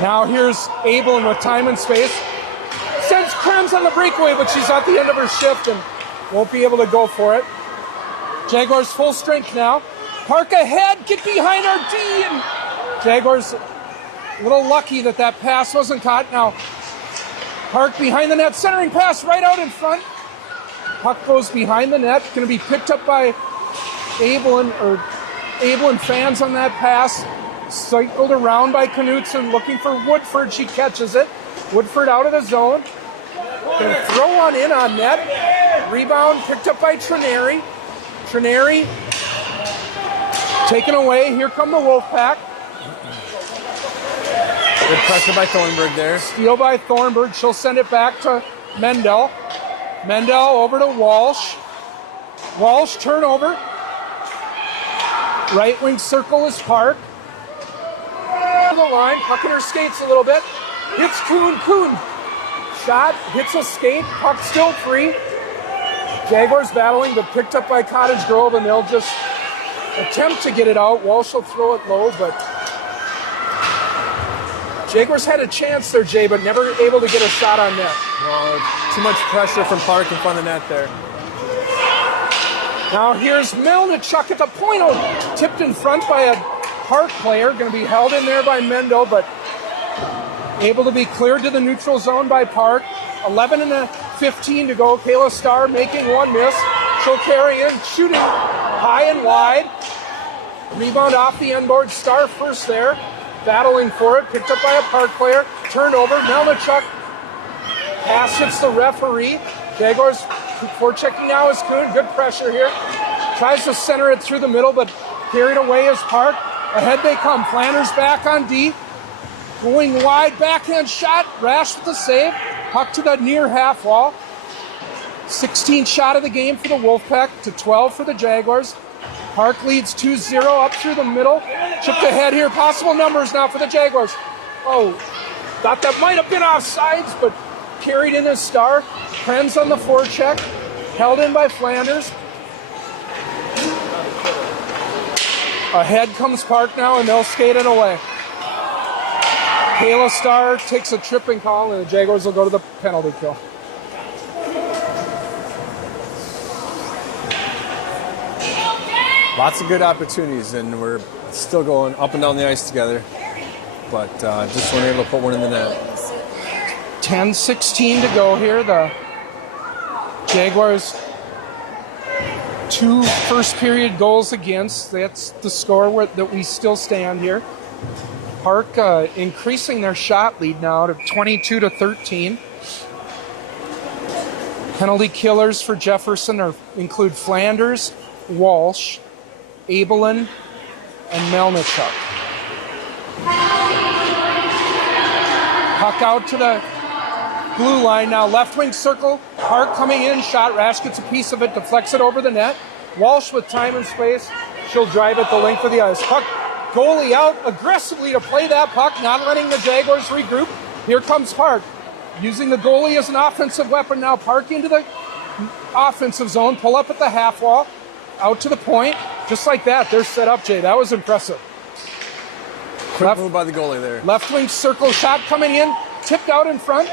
Now here's Abelin with time and space. Sends Krenz on the breakaway, but she's at the end of her shift and won't be able to go for it. Jaguars full strength now. Park ahead, get behind our D, and Jaguars a little lucky that pass wasn't caught. Now Park behind the net, centering pass right out in front. Puck goes behind the net, going to be picked up by Abelin fans on that pass. Cycled around by Knutson, looking for Woodford. She catches it. Woodford out of the zone. Going to throw one in on net. Rebound picked up by Trineri. Trineri taken away. Here come the Wolfpack. Good pressure by Thornburg there. Steal by Thornburg. She'll send it back to Mendel. Mendel over to Walsh. Walsh turnover. Right wing circle is Park. The line, puck in her skates a little bit. Hits Kuhn. Shot, hits a skate. Puck still free. Jaguars battling, but picked up by Cottage Grove, and they'll just attempt to get it out. Walsh will throw it low, but Jaguars had a chance there, Jay, but never able to get a shot on net. Well, too much pressure from Park in front of the net there. Now here's Melnichuk at the point. Oh, tipped in front by a Park player. Going to be held in there by Mendo, but able to be cleared to the neutral zone by Park. 11:15 to go. Kayla Starr making one miss. She'll carry in, shooting high and wide. Rebound off the end board. Starr first there. Battling for it. Picked up by a Park player. turnover. Melnichuk pass hits the referee. Jaguars forechecking now is Kuhn. Good pressure here. Tries to center it through the middle, but carried away is Park. Ahead they come. Flanders back on D. Going wide, backhand shot. Rash with the save. Puck to the near half wall. 16th shot of the game for the Wolfpack to 12 for the Jaguars. Park leads 2-0 up through the middle. Chipped ahead here. Possible numbers now for the Jaguars. Oh, thought that might have been offsides, but carried in as Star. Krenz on the forecheck. Held in by Flanders. Ahead comes Park now, and they'll skate it away. Kayla Star takes a tripping call, and the Jaguars will go to the penalty kill. Lots of good opportunities, and we're still going up and down the ice together, but just weren't able to put one in the net. 10:16 to go here. The Jaguars 2 first period goals against. That's the score that we still stand here. Park increasing their shot lead now to 22-13. Penalty killers for Jefferson include Flanders, Walsh, Abelin, and Melnichuk. Puck out to the blue line now. Left wing circle. Park coming in. Shot. Rash gets a piece of it. Deflects it over the net. Walsh with time and space. She'll drive it the length of the ice. Puck. Goalie out aggressively to play that puck. Not letting the Jaguars regroup. Here comes Park. Using the goalie as an offensive weapon now. Park into the offensive zone. Pull up at the half wall. Out to the point. Just like that. They're set up, Jay. That was impressive. Quick move by the goalie there. Left wing circle shot coming in. Tipped out in front.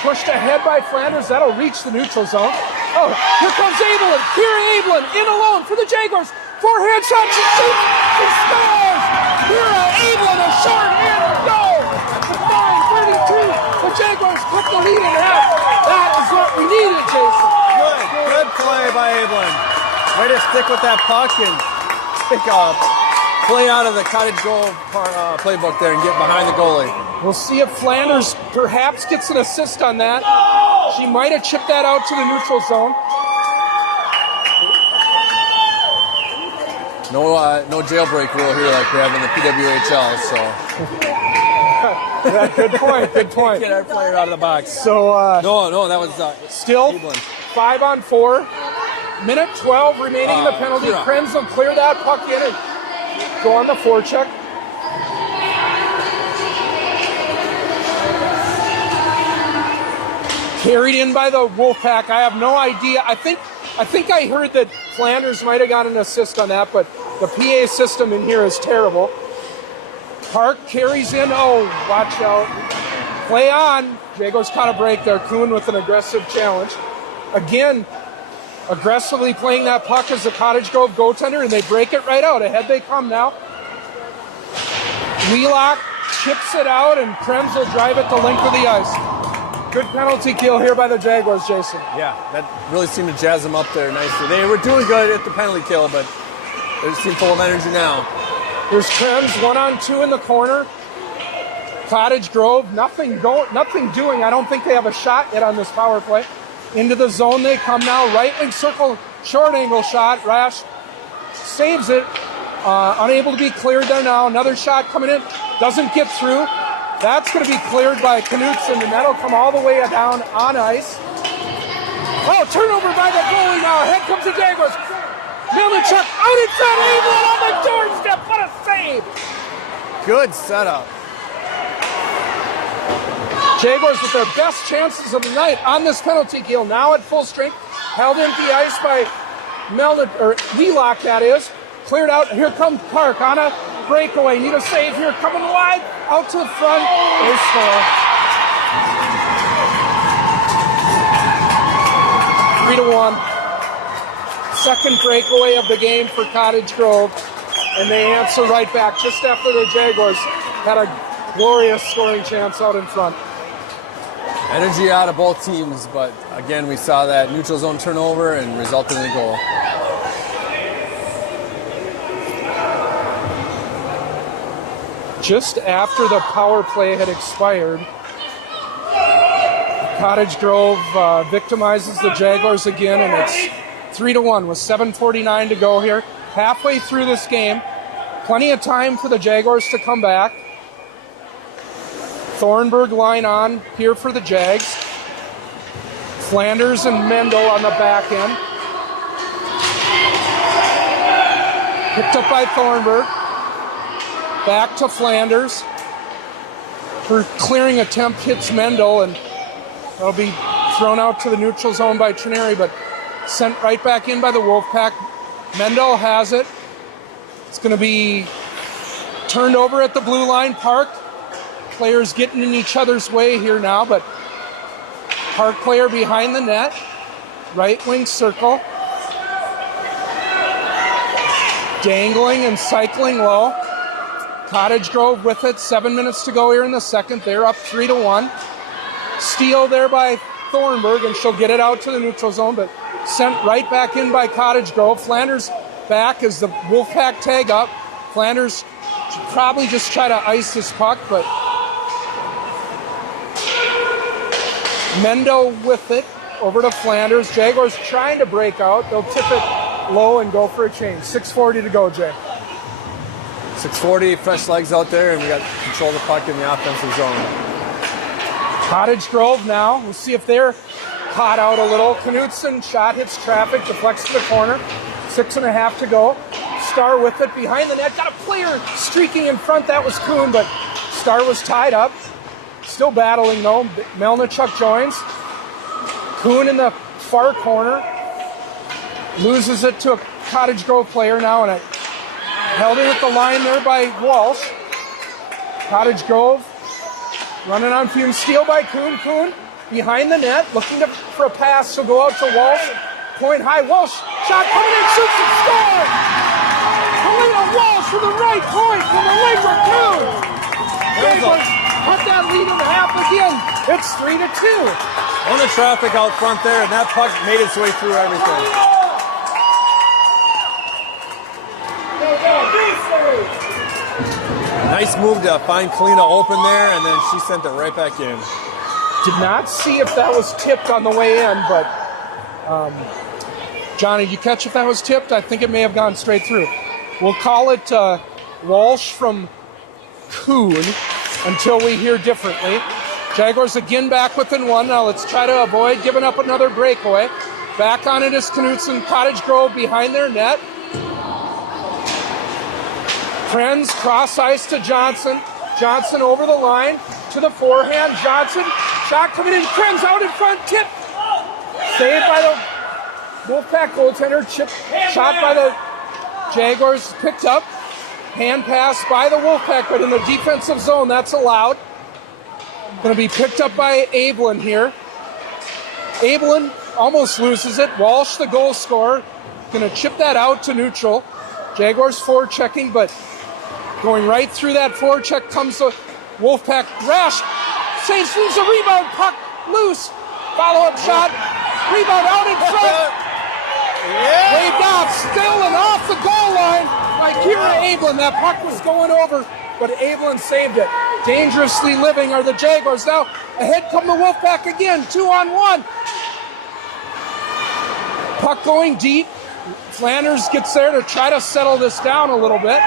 Pushed ahead by Flanders. That'll reach the neutral zone. Oh, here comes Abelin. Here Abelin in alone for the Jaguars. Forehand shot. She shoots. She scores. Here Abelin, a short-handed goal. With 9:32. The Jaguars cut the lead in half. That is what we needed, Jason. Good play by Abelin. Way to stick with that puck and pick up. Play out of the Cottage Grove playbook there and get behind the goalie. We'll see if Flanders perhaps gets an assist on that. She might have chipped that out to the neutral zone. No jailbreak rule here like we have in the PWHL. So Yeah, good point. Good point. Get our player out of the box. So No, that was still Evelyn. 5-on-4. Minute 12 remaining in the penalty. Kira. Krenz will clear that puck in and go on the forecheck. Carried in by the Wolfpack. I have no idea. I think I heard that Flanders might have got an assist on that, but the PA system in here is terrible. Park carries in. Oh, watch out. Play on. Jago's caught a break there. Kuhn with an aggressive challenge. Again, aggressively playing that puck as the Cottage Grove goaltender, and they break it right out. Ahead they come now. Wheelock chips it out, and Krenz will drive it the length of the ice. Good penalty kill here by the Jaguars, Jason. Yeah, that really seemed to jazz them up there nicely. They were doing good at the penalty kill, but they seem full of energy now. Here's Krenz 1-on-2 in the corner. Cottage Grove, nothing doing. I don't think they have a shot yet on this power play. Into the zone they come now. Right wing circle, short angle shot. Rash saves it. Unable to be cleared there now. Another shot coming in. Doesn't get through. That's going to be cleared by Knutson, and that'll come all the way down on ice. Oh, turnover by the goalie now. Ahead comes the Jaguars. Melnichuk out in front. Abelin on the doorstep. What a save. Good setup. Jaguars with their best chances of the night on this penalty kill. Now at full strength. Held into the ice by Wheelock, that is. Cleared out. Here comes Park on a breakaway. Need a save here. Coming wide. Out to the front. They score. 3-1. Second breakaway of the game for Cottage Grove. And they answer right back just after the Jaguars had a glorious scoring chance out in front. Energy out of both teams, but again, we saw that neutral zone turnover and resulted in a goal. Just after the power play had expired, Cottage Grove victimizes the Jaguars again, and it's 3-1 with 7:49 to go here. Halfway through this game. Plenty of time for the Jaguars to come back. Thornburg line on here for the Jags. Flanders and Mendel on the back end. Picked up by Thornburg. Back to Flanders. Her clearing attempt hits Mendel, and that'll be thrown out to the neutral zone by Trineri, but sent right back in by the Wolfpack. Mendel has it. It's going to be turned over at the blue line. Park players getting in each other's way here now, but Park player behind the net. Right wing circle. Dangling and cycling low. Cottage Grove with it. 7 minutes to go here in the second. They're up 3-1. Steal there by Thornburg, and she'll get it out to the neutral zone, but sent right back in by Cottage Grove. Flanders back as the Wolfpack tag up. Flanders should probably just try to ice this puck, but Mendo with it over to Flanders. Jaguars trying to break out. They'll tip it low and go for a change. 6:40 to go, Jay. 6:40, fresh legs out there, and we got control of the puck in the offensive zone. Cottage Grove now. We'll see if they're caught out a little. Knutson shot hits traffic, deflects to the corner. 6.5 to go. Star with it behind the net. Got a player streaking in front. That was Kuhn, but Star was tied up. Still battling though. Melnichuk joins. Kuhn in the far corner. Loses it to a Cottage Grove player now, and it held in at the line there by Walsh. Cottage Grove running on fumes. Steal by Kuhn. Kuhn behind the net, looking for a pass. She'll go out to Walsh. Point high. Walsh shot coming in, shoots and scores. Helena Walsh with the right point from the Lakewood Kuhn. Jaguars cut that lead in half again. It's 3-2. On the traffic out front there, and that puck made its way through everything. Nice move to find Kalina open there, and then she sent it right back in. Did not see if that was tipped on the way in, but Johnny, did you catch if that was tipped? I think it may have gone straight through. We'll call it Walsh from Kuhn until we hear differently. Jaguars again back within one. Now let's try to avoid giving up another breakaway. Back on it is Knutson. Cottage Grove behind their net. Friends cross ice to Johnson. Johnson over the line to the forehand. Johnson, shot coming in. Krenz out in front, tip. Saved by the Wolfpack goaltender. Chip shot by the Jaguars, picked up. Hand pass by the Wolfpack, but in the defensive zone, that's allowed. Going to be picked up by Abelin here. Abelin almost loses it. Walsh, the goal scorer, going to chip that out to neutral. Jaguars forechecking, but going right through that forecheck comes the Wolfpack. Rash saves, loses a rebound, puck loose. Follow-up shot, rebound out in front. Waved off, still and off the goal line by Kira Abelin. That puck was going over, but Abelin saved it. Dangerously living are the Jaguars. Now ahead come the Wolfpack again, 2-on-1. Puck going deep. Flanders gets there to try to settle this down a little bit.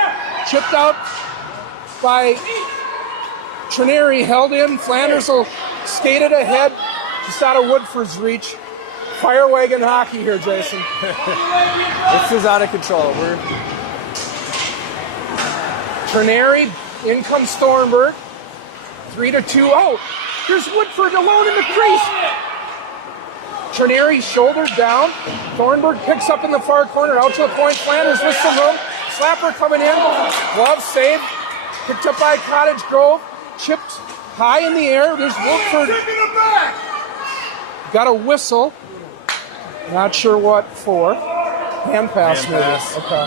Chipped out by Trineri, held in. Flanders will skate it ahead, just out of Woodford's reach. Fire wagon hockey here, Jason. This is out of control. Trineri, in comes Thornburg. 3-2. Oh, here's Woodford alone in the crease. Trineri shouldered down. Thornburg picks up in the far corner, out to the point. Flanders with some room. Slapper coming in. Glove saved. Picked up by Cottage Grove. Chipped high in the air. There's Woodford. Got a whistle. Not sure what for. Hand pass, maybe. Okay.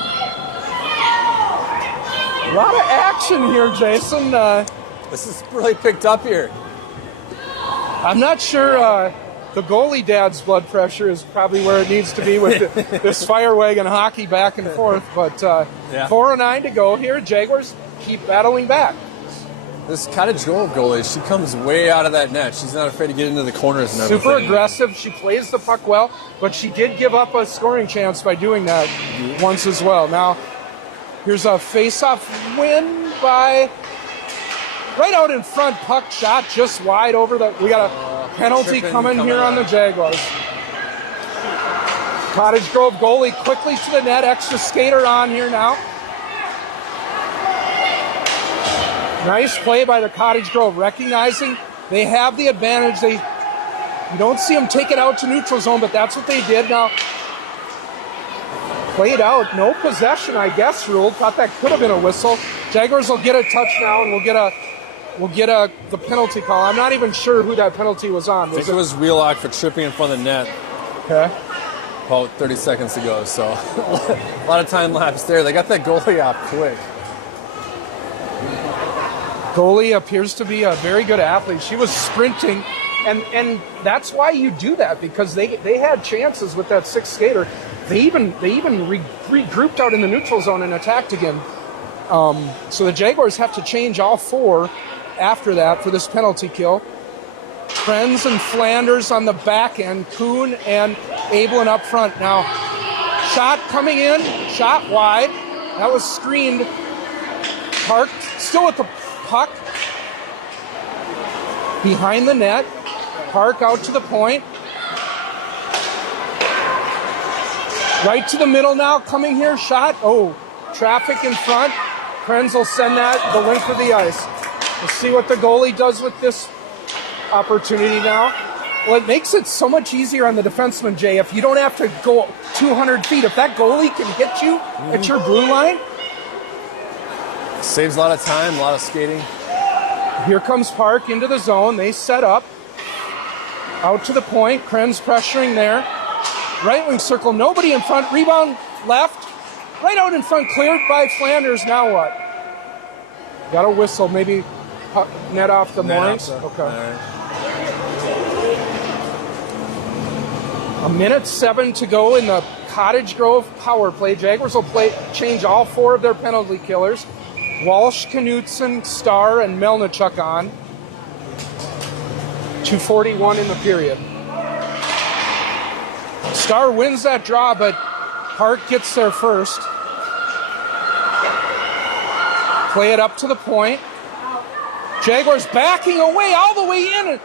A lot of action here, Jason. This is really picked up here. I'm not sure the goalie dad's blood pressure is probably where it needs to be with this fire wagon hockey back and forth. But 4:09 to go here. Jaguars keep battling back. This Cottage Grove goalie, she comes way out of that net. She's not afraid to get into the corners and everything. Super aggressive. She plays the puck well, but she did give up a scoring chance by doing that once as well. Now, here's a face-off win by right out in front. Puck shot just wide over the. We got a penalty coming here on the Jaguars. Cottage Grove goalie quickly to the net. Extra skater on here now. Nice play by the Cottage Grove, recognizing they have the advantage. You don't see them take it out to neutral zone, but that's what they did. Now, played out, no possession, I guess, ruled. Thought that could have been a whistle. Jaguars will get a touch now, and we'll get the penalty call. I'm not even sure who that penalty was on. I think it was Wheelock for tripping in front of the net. Okay. About 30 seconds to go, so a lot of time lapse there. They got that goalie off quick. Goalie appears to be a very good athlete. She was sprinting, and that's why you do that, because they had chances with that sixth skater. They even regrouped out in the neutral zone and attacked again. So the Jaguars have to change all four after that for this penalty kill. Krenz and Flanders on the back end, Kuhn and Abelin up front. Now, shot coming in, shot wide. That was screened. Park still with the puck behind the net. Park out to the point. Right to the middle now, coming here, shot. Oh, traffic in front. Krenz will send that the length of the ice. We'll see what the goalie does with this opportunity now. Well, it makes it so much easier on the defenseman, Jay, if you don't have to go 200 feet. If that goalie can hit you at your blue line. Saves a lot of time, a lot of skating. Here comes Park into the zone. They set up. Out to the point. Krenz pressuring there. Right wing circle. Nobody in front. Rebound left. Right out in front. Cleared by Flanders. Now what? Got a whistle. Maybe net off the moorings. Okay. Right. 1:07 to go in the Cottage Grove power play. Jaguars will change all four of their penalty killers. Walsh, Knutson, Starr, and Melnichuk on. 2:41 in the period. Starr wins that draw, but Park gets there first. Play it up to the point. Jaguars backing away all the way in.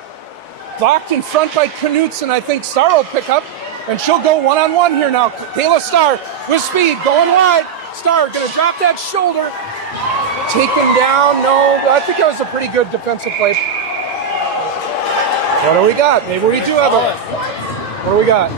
Blocked in front by Knutson. I think Starr will pick up, and she'll go one-on-one here now. Kayla Starr with speed, going wide. Starr going to drop that shoulder. Taken down, no. I think that was a pretty good defensive play. What do we got? Maybe we do have a... What do we got?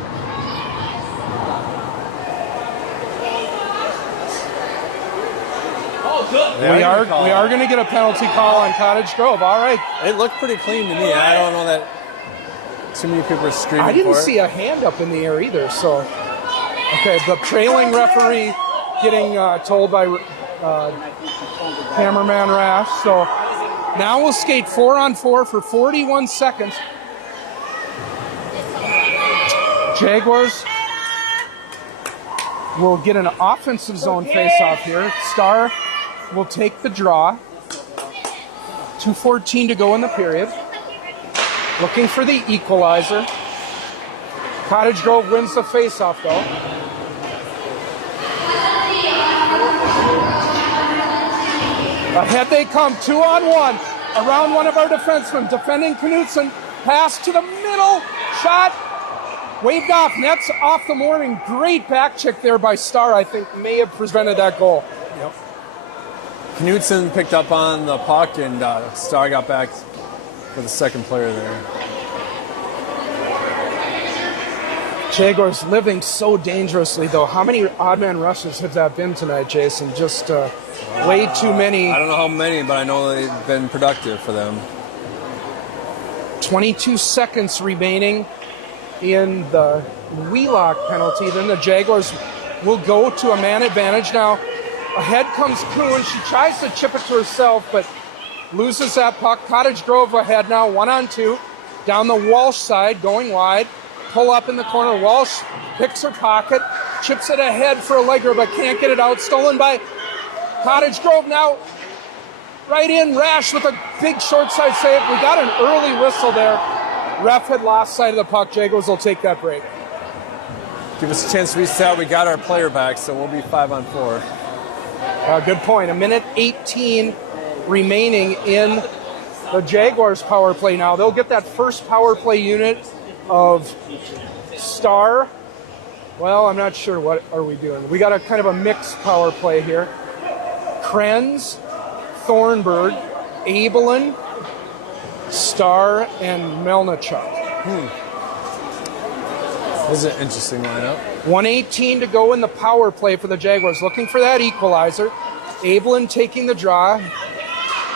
We are going to get a penalty call on Cottage Grove. All right. It looked pretty clean to me. I don't know that too many people are screaming. I didn't see a hand up in the air either. So, okay, the trailing referee getting told by cameraman Rash. So now we'll skate 4-on-4 for 41 seconds. Jaguars will get an offensive zone face-off here. Starr will take the draw. 2:14 to go in the period. Looking for the equalizer. Cottage Grove wins the face-off, though. Ahead they come, 2-on-1. Around one of our defensemen, defending Knutson. Pass to the middle, shot. Waved off, nets off the mooring. Great back check there by Starr, I think may have prevented that goal. Yep. Knutson picked up on the puck, and Starr got back for the second player there. Jaguars living so dangerously, though. How many odd man rushes have that been tonight, Jason? Just way too many. I don't know how many, but I know they've been productive for them. 22 seconds remaining in the Wheelock penalty. Then the Jaguars will go to a man advantage. Now, ahead comes Kuhn. She tries to chip it to herself, but loses that puck. Cottage Grove ahead now, 1-on-2. Down the Walsh side, going wide. Pull up in the corner. Walsh picks her pocket, chips it ahead for Allegra, but can't get it out. Stolen by Cottage Grove now. right in. Rash with a big short side save. We got an early whistle there. Ref had lost sight of the puck. Jaguars will take that break. Give us a chance to reset. We got our player back, so we'll be 5-on-4. Good point. 1:18 remaining in the Jaguars power play now. They'll get that first power play unit of Star. Well, I'm not sure. What are we doing? We got a kind of a mixed power play here. Krenz, Thornburg, Abelin, Star, and Melnichuk. This is an interesting lineup. 1:18 to go in the power play for the Jaguars. Looking for that equalizer. Abelin taking the draw.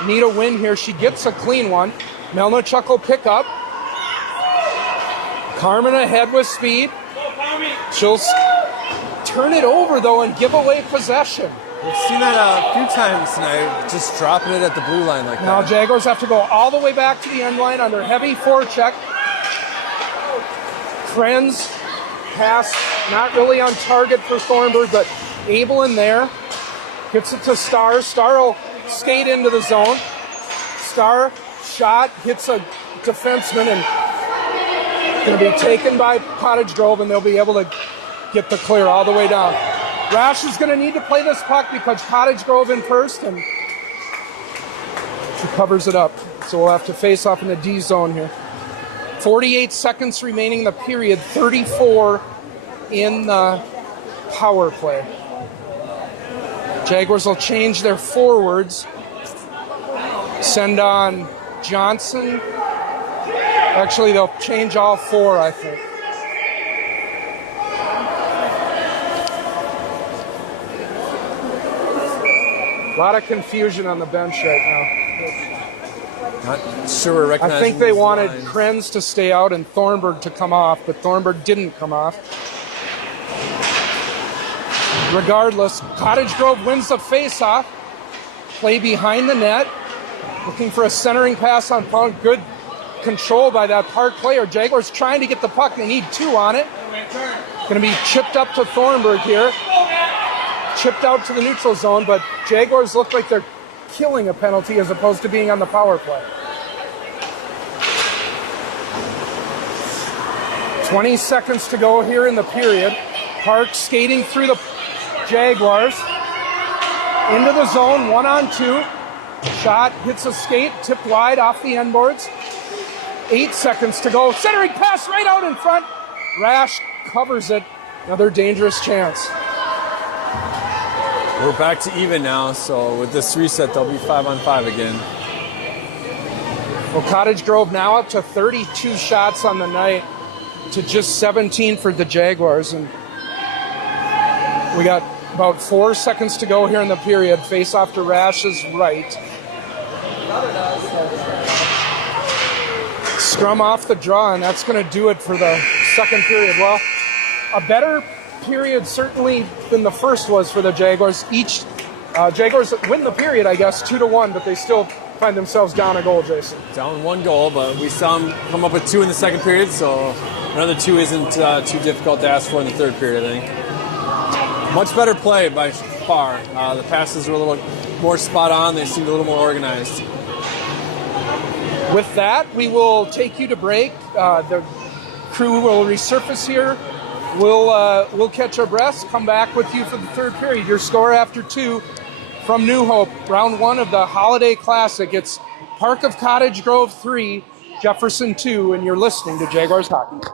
Need a win here. She gets a clean one. Melnichuk will pick up. Carmen ahead with speed. She'll turn it over, though, and give away possession. We've seen that a few times tonight, just dropping it at the blue line like that. Now Jaguars have to go all the way back to the end line on their heavy forecheck. Krenz pass not really on target for Thornburg, but Abelin there. Gets it to Star. Star will skate into the zone. Star shot, hits a defenseman, and going to be taken by Cottage Grove, and they'll be able to get the clear all the way down. Rash is going to need to play this puck because Cottage Grove in first, and she covers it up. So we'll have to face off in the D zone here. 48 seconds remaining in the period, 34 in the power play. Jaguars will change their forwards. Send on Johnson. Actually, they'll change all four, I think. A lot of confusion on the bench right now. Not sure we're I recognizing think they these wanted lines. Krenz to stay out and Thornburg to come off, but Thornburg didn't come off. Regardless, Cottage Grove wins the face-off. Play behind the net. Looking for a centering pass on puck. Good control by that Park player. Jaguars trying to get the puck. They need two on it. Going to be chipped up to Thornburg here. Chipped out to the neutral zone, but Jaguars look like they're killing a penalty as opposed to being on the power play. 20 seconds to go here in the period. Park skating through the Jaguars. Into the zone, 1-on-2. Shot, hits a skate, tipped wide off the end boards. 8 seconds to go. Centering pass right out in front. Rash covers it. Another dangerous chance. We're back to even now, so with this reset, they'll be 5-on-5 again. Well, Cottage Grove now up to 32 shots on the night to just 17 for the Jaguars. And we got about 4 seconds to go here in the period. Face off to Rash's right. Scrum off the draw, and that's going to do it for the second period. Well, a better period certainly than the first was for the Jaguars. Jaguars win the period, I guess, 2-1, but they still find themselves down a goal, Jason. Down 1 goal, but we saw them come up with 2 in the second period, so another 2 isn't too difficult to ask for in the third period, I think. Much better play by far. The passes were a little more spot on. They seemed a little more organized. With that, we will take you to break. The crew will resurface here. We'll catch our breaths, come back with you for the third period. Your score after 2 from New Hope, round 1 of the Holiday Classic. It's Park of Cottage Grove 3, Jefferson 2, and you're listening to Jaguars Hockey.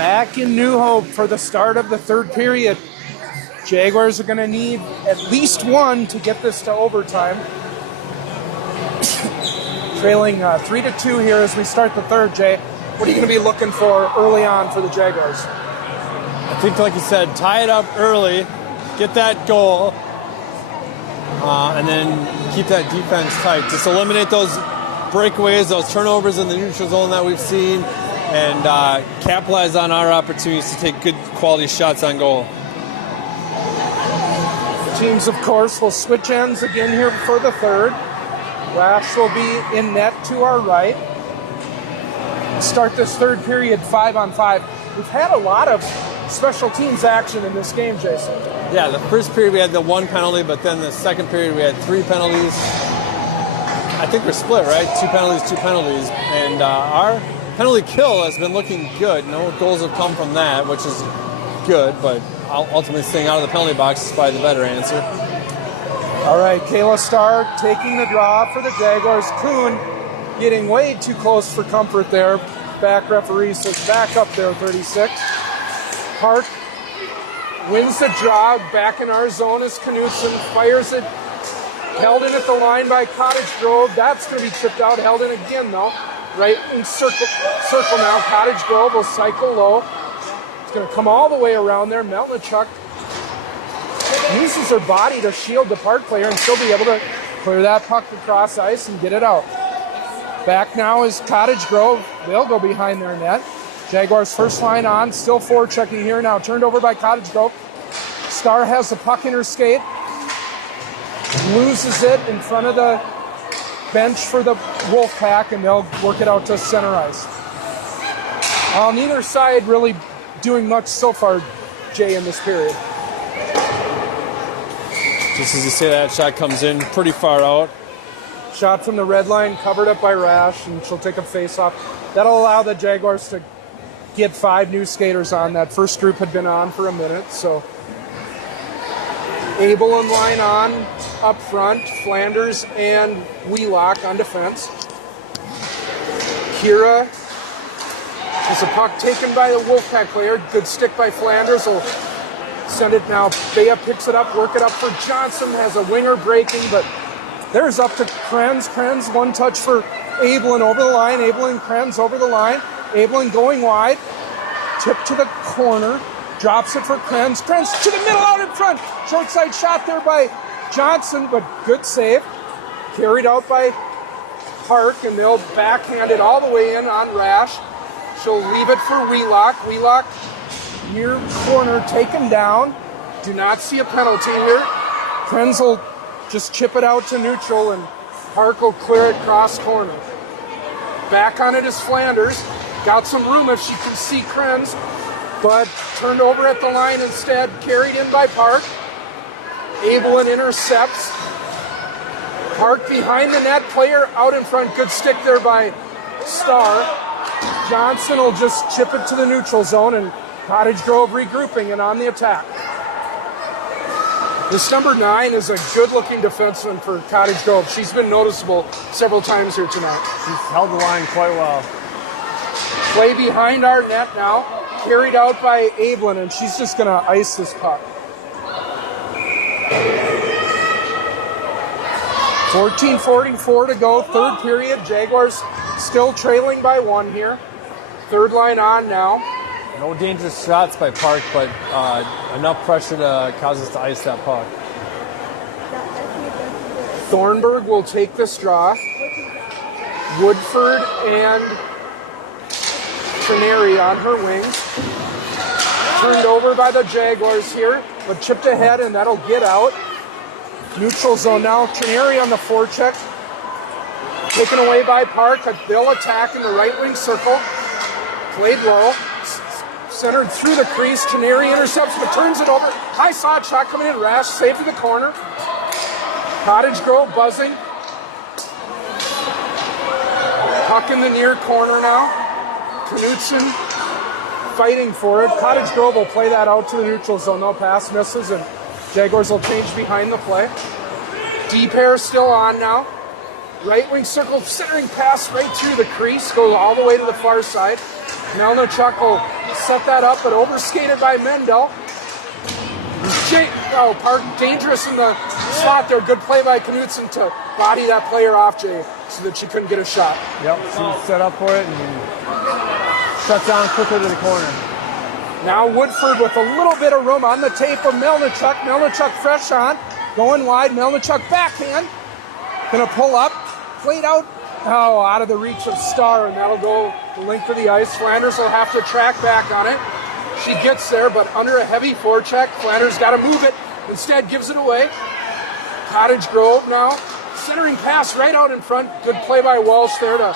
Back in New Hope for the start of the third period. Jaguars are going to need at least one to get this to overtime. Trailing 3-2 here as we start the third, Jay. What are you going to be looking for early on for the Jaguars? I think, like you said, tie it up early, get that goal, and then keep that defense tight. Just eliminate those breakaways, those turnovers in the neutral zone that we've seen, and capitalize on our opportunities to take good quality shots on goal. Teams, of course, will switch ends again here for the third. Rash will be in net to our right. Start this third period 5-on-5. We've had a lot of special teams action in this game, Jason. Yeah, the first period we had the one penalty, but then the second period we had 3 penalties. I think we're split, right? 2 penalties. And our penalty kill has been looking good. No goals have come from that, which is good, but ultimately staying out of the penalty box is probably the better answer. All right, Kayla Starr taking the draw for the Jaguars. Kuhn getting way too close for comfort there. Back referee says back up there, 36. Park wins the draw. Back in our zone is Knutson. Fires it. Held in at the line by Cottage Grove. That's going to be chipped out. Held in again, though. Right in circle now. Cottage Grove will cycle low. It's going to come all the way around there. Melnichuk uses her body to shield the Park player, and she'll be able to clear that puck across ice and get it out. Back now is Cottage Grove. They'll go behind their net. Jaguars first line on, still forechecking here now. Turned over by Cottage Grove. Starr has the puck in her skate. Loses it in front of the bench for the Wolfpack, and they'll work it out to center ice. Neither side really doing much so far, Jay, in this period. Just as you say, that shot comes in pretty far out. Shot from the red line, covered up by Rash, and she'll take a face-off. That'll allow the Jaguars to get 5 new skaters on. That first group had been on for a minute, so Abel and line on up front, Flanders and Wheelock on defense. Kira is a puck taken by the Wolfpack player. Good stick by Flanders. Will send it now. Bea picks it up, work it up for Johnson. Has a winger breaking, but there's up to Krenz. Krenz, one touch for Abelin over the line. Abelin, Krenz over the line. Abelin going wide. Tip to the corner. Drops it for Krenz. Krenz to the middle out in front. Short side shot there by Johnson, but good save. Carried out by Park, and they'll backhand it all the way in on Rash. She'll leave it for Wheelock. Wheelock near corner, taken down. Do not see a penalty here. Krenz will just chip it out to neutral, and Park will clear it cross corner. Back on it is Flanders. Got some room if she can see Krenz, but turned over at the line instead. Carried in by Park. Abelin intercepts. Park behind the net, player out in front. Good stick there by Starr. Johnson will just chip it to the neutral zone, and Cottage Grove regrouping and on the attack. This number 9 is a good-looking defenseman for Cottage Grove. She's been noticeable several times here tonight. She's held the line quite well. Play behind our net now. Carried out by Abelin, and she's just going to ice this puck. 14:44 to go, third period. Jaguars still trailing by 1 here. Third line on now. No dangerous shots by Park, but enough pressure to cause us to ice that puck. Thornburg will take this draw. Woodford and Trineri on her wings. Turned over by the Jaguars here, but chipped ahead, and that'll get out. Neutral zone now. Trineri on the forecheck. Taken away by Park. They'll attack in the right wing circle. Played low. Centered through the crease. Trineri intercepts, but turns it over. High slot shot coming in. Rash safe to the corner. Cottage Grove buzzing. Puck in the near corner now. Knutson fighting for it. Cottage Grove will play that out to the neutral zone. No pass misses, and Jaguars will change behind the play. Deep pair still on now. Right wing circle, centering pass right through the crease. Goes all the way to the far side. Melnichuk will set that up, but overskated by Mendel. Park dangerous in the slot there. Good play by Knutson to body that player off, Jay, so that she couldn't get a shot. Yep, she set up for it and shut down quickly to the corner. Now Woodford with a little bit of room on the tape of Melnichuk. Melnichuk fresh on, going wide. Melnichuk backhand. Gonna pull up, played out. Oh, out of the reach of Starr, and that'll go the length of the ice. Flanders will have to track back on it. She gets there, but under a heavy forecheck. Flanders got to move it. Instead, gives it away. Cottage Grove now. Centering pass right out in front. Good play by Walsh there to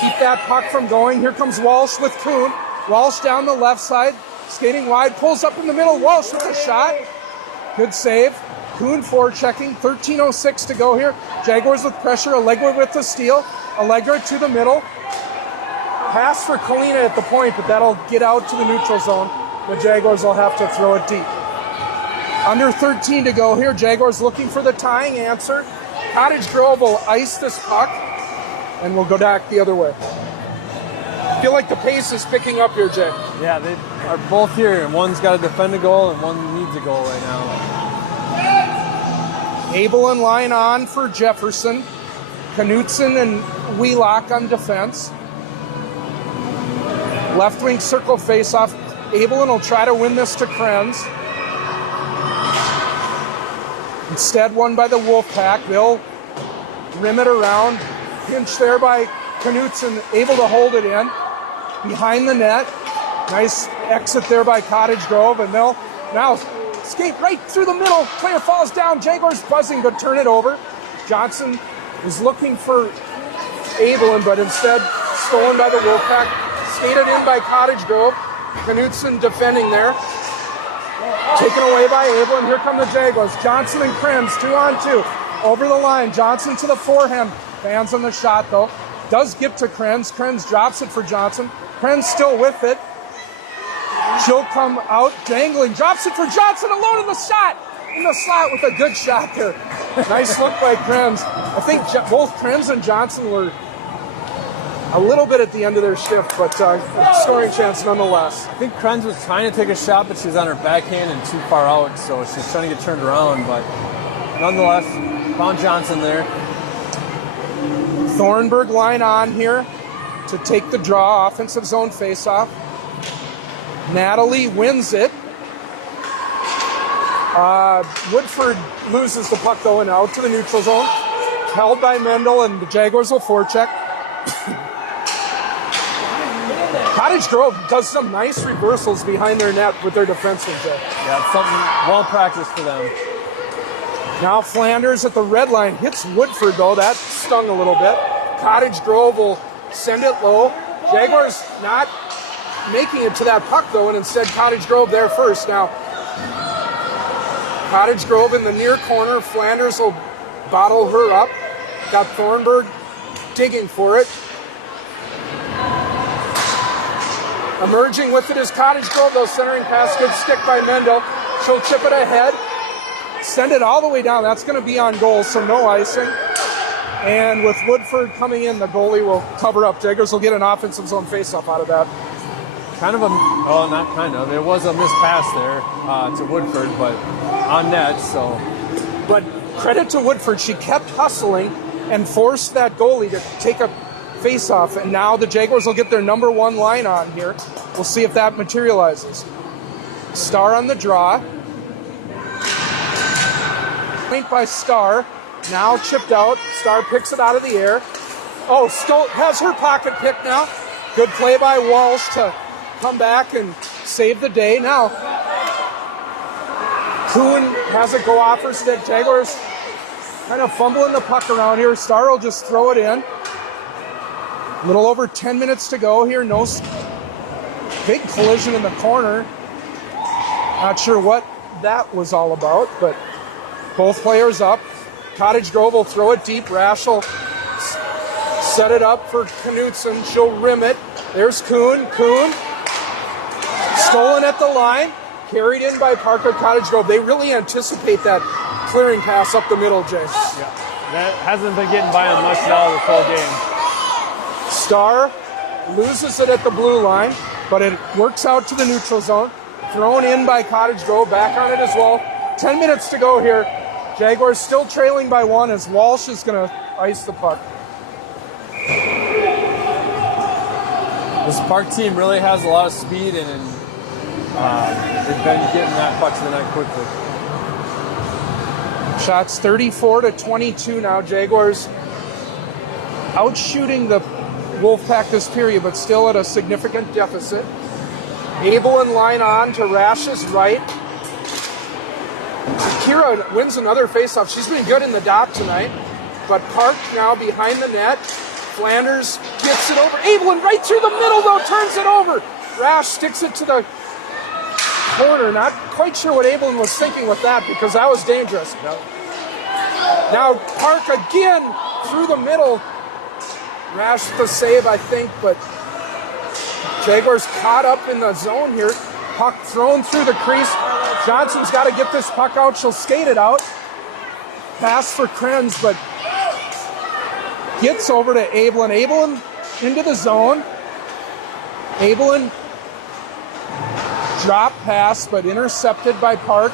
keep that puck from going. Here comes Walsh with Kuhn. Walsh down the left side. Skating wide. Pulls up in the middle. Walsh with a shot. Good save. Kuhn forechecking. 13:06 to go here. Jaguars with pressure. Allegra with the steal. Allegra to the middle. Pass for Kalina at the point, but that'll get out to the neutral zone. The Jaguars will have to throw it deep. Under 13 to go here. Jaguars looking for the tying answer. Cottage Grove will ice this puck, and we'll go back the other way. I feel like the pace is picking up here, Jay. Yeah, they are both here, and one's got to defend a goal, and one needs a goal right now. Abel and line on for Jefferson. Knutson and Wheelock on defense. Left wing circle face-off. Abelin will try to win this to Krenz. Instead, won by the Wolfpack. They'll rim it around. Pinch there by Knutson, able to hold it in. Behind the net. Nice exit there by Cottage Grove, and they'll now skate right through the middle. Player falls down. Jaguars buzzing, but turn it over. Johnson is looking for Abelin, but instead stolen by the Wolfpack. Skated in by Cottage Grove. Knutson defending there. Taken away by Abel, and here come the Jaguars. Johnson and Krenz, 2-on-2. Over the line. Johnson to the forehand. Fans on the shot, though. Does get to Krenz. Krenz drops it for Johnson. Krenz still with it. She'll come out dangling. Drops it for Johnson alone in the shot. In the slot with a good shot there. Nice look by Krenz. I think both Krenz and Johnson were a little bit at the end of their shift, but scoring chance nonetheless. I think Krenz was trying to take a shot, but she was on her backhand and too far out, so she's trying to get turned around, but nonetheless, found Johnson there. Thornburg line on here to take the draw, offensive zone faceoff. Natalie wins it. Woodford loses the puck though and out to the neutral zone. Held by Mendel, and the Jaguars will forecheck. Cottage Grove does some nice reversals behind their net with their defensemen. Yeah, it's something well practiced for them. Now Flanders at the red line hits Woodford though. That stung a little bit. Cottage Grove will send it low. Jaguars not making it to that puck though, and instead Cottage Grove there first. Now Cottage Grove in the near corner. Flanders will bottle her up. Got Thornburg digging for it. Emerging with it is Cottage Grove, though. Centering pass, good stick by Mendel. She'll chip it ahead. Send it all the way down. That's going to be on goal, so no icing. And with Woodford coming in, the goalie will cover up. Jaguars will get an offensive zone face-up out of that. Kind of a, well, not kind of. There was a missed pass there to Woodford, but on net, so. But credit to Woodford. She kept hustling and forced that goalie to take a face-off, and now the Jaguars will get their number one line on here. We'll see if that materializes. Starr on the draw. Point by Starr. Now chipped out. Starr picks it out of the air. Oh, Stolt has her pocket pick now. Good play by Walsh to come back and save the day. Now, Kuhn has a go-offer, so that Jaguars kind of fumbling the puck around here. Starr will just throw it in. A little over 10 minutes to go here. No big collision in the corner. Not sure what that was all about, but both players up. Cottage Grove will throw it deep. Rash will set it up for Knutson. She'll rim it. There's Kuhn. Kuhn stolen at the line. Carried in by Parker. Cottage Grove. They really anticipate that clearing pass up the middle, Jay. Yeah, that hasn't been getting by them much at all this whole game. Starr loses it at the blue line, but it works out to the neutral zone. Thrown in by Cottage Grove, back on it as well. 10 minutes to go here. Jaguars still trailing by 1 as Walsh is going to ice the puck. This Park team really has a lot of speed, and they've been getting that puck to the net quickly. Shots 34-22 now. Jaguars outshooting the Wolfpack this period, but still at a significant deficit. Abel in line on to Rash's right. Kira wins another faceoff. She's been good in the dot tonight, but Park now behind the net. Flanders gets it over. Abelin right through the middle, though, turns it over. Rash sticks it to the corner. Not quite sure what Abelin was thinking with that, because that was dangerous. No. Now Park again through the middle. Rash the save, I think, but Jaguars caught up in the zone here. Puck thrown through the crease. Johnson's got to get this puck out. She'll skate it out. Pass for Krenz, but gets over to Abelin. Abelin into the zone. Abelin drop pass, but intercepted by Park.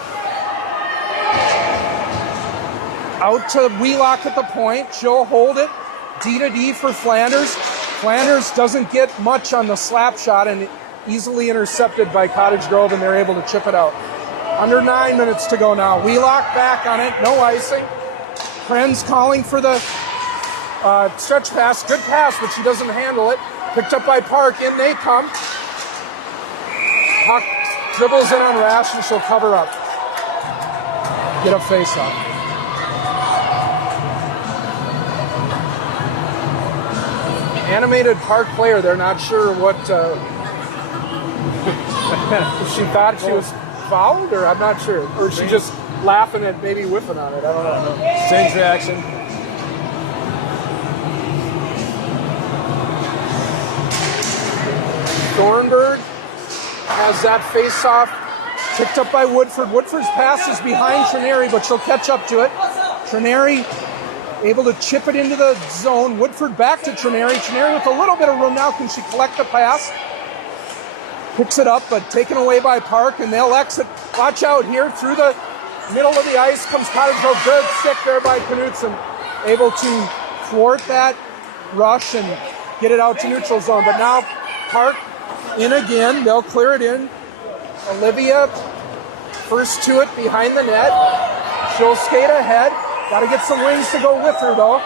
Out to Wheelock at the point. She'll hold it. D-to-D for Flanders. Flanders doesn't get much on the slap shot and easily intercepted by Cottage Grove, and they're able to chip it out. Under 9 minutes to go now. Wheelock back on it. No icing. Krenz calling for the stretch pass. Good pass, but she doesn't handle it. Picked up by Park. In they come. Puck dribbles in on Rash, and she'll cover up. Get a face-off. Animated Park player, they're not sure what if she thought she was fouled, or I'm not sure, or she just laughing at maybe whiffing on it. I don't know. Strange reaction. Thornburg has that face-off picked up by Woodford. Woodford's pass is behind Trineri, but she'll catch up to it. Trineri able to chip it into the zone. Woodford back to Trineri. Trineri with a little bit of room now. Can she collect the pass? Picks it up, but taken away by Park, and they'll exit. Watch out here. Through the middle of the ice comes Cottage Grove. Good stick there by Knutson. Able to thwart that rush and get it out to neutral zone. But now Park in again. They'll clear it in. Olivia first to it behind the net. She'll skate ahead. Got to get some wings to go with her, though.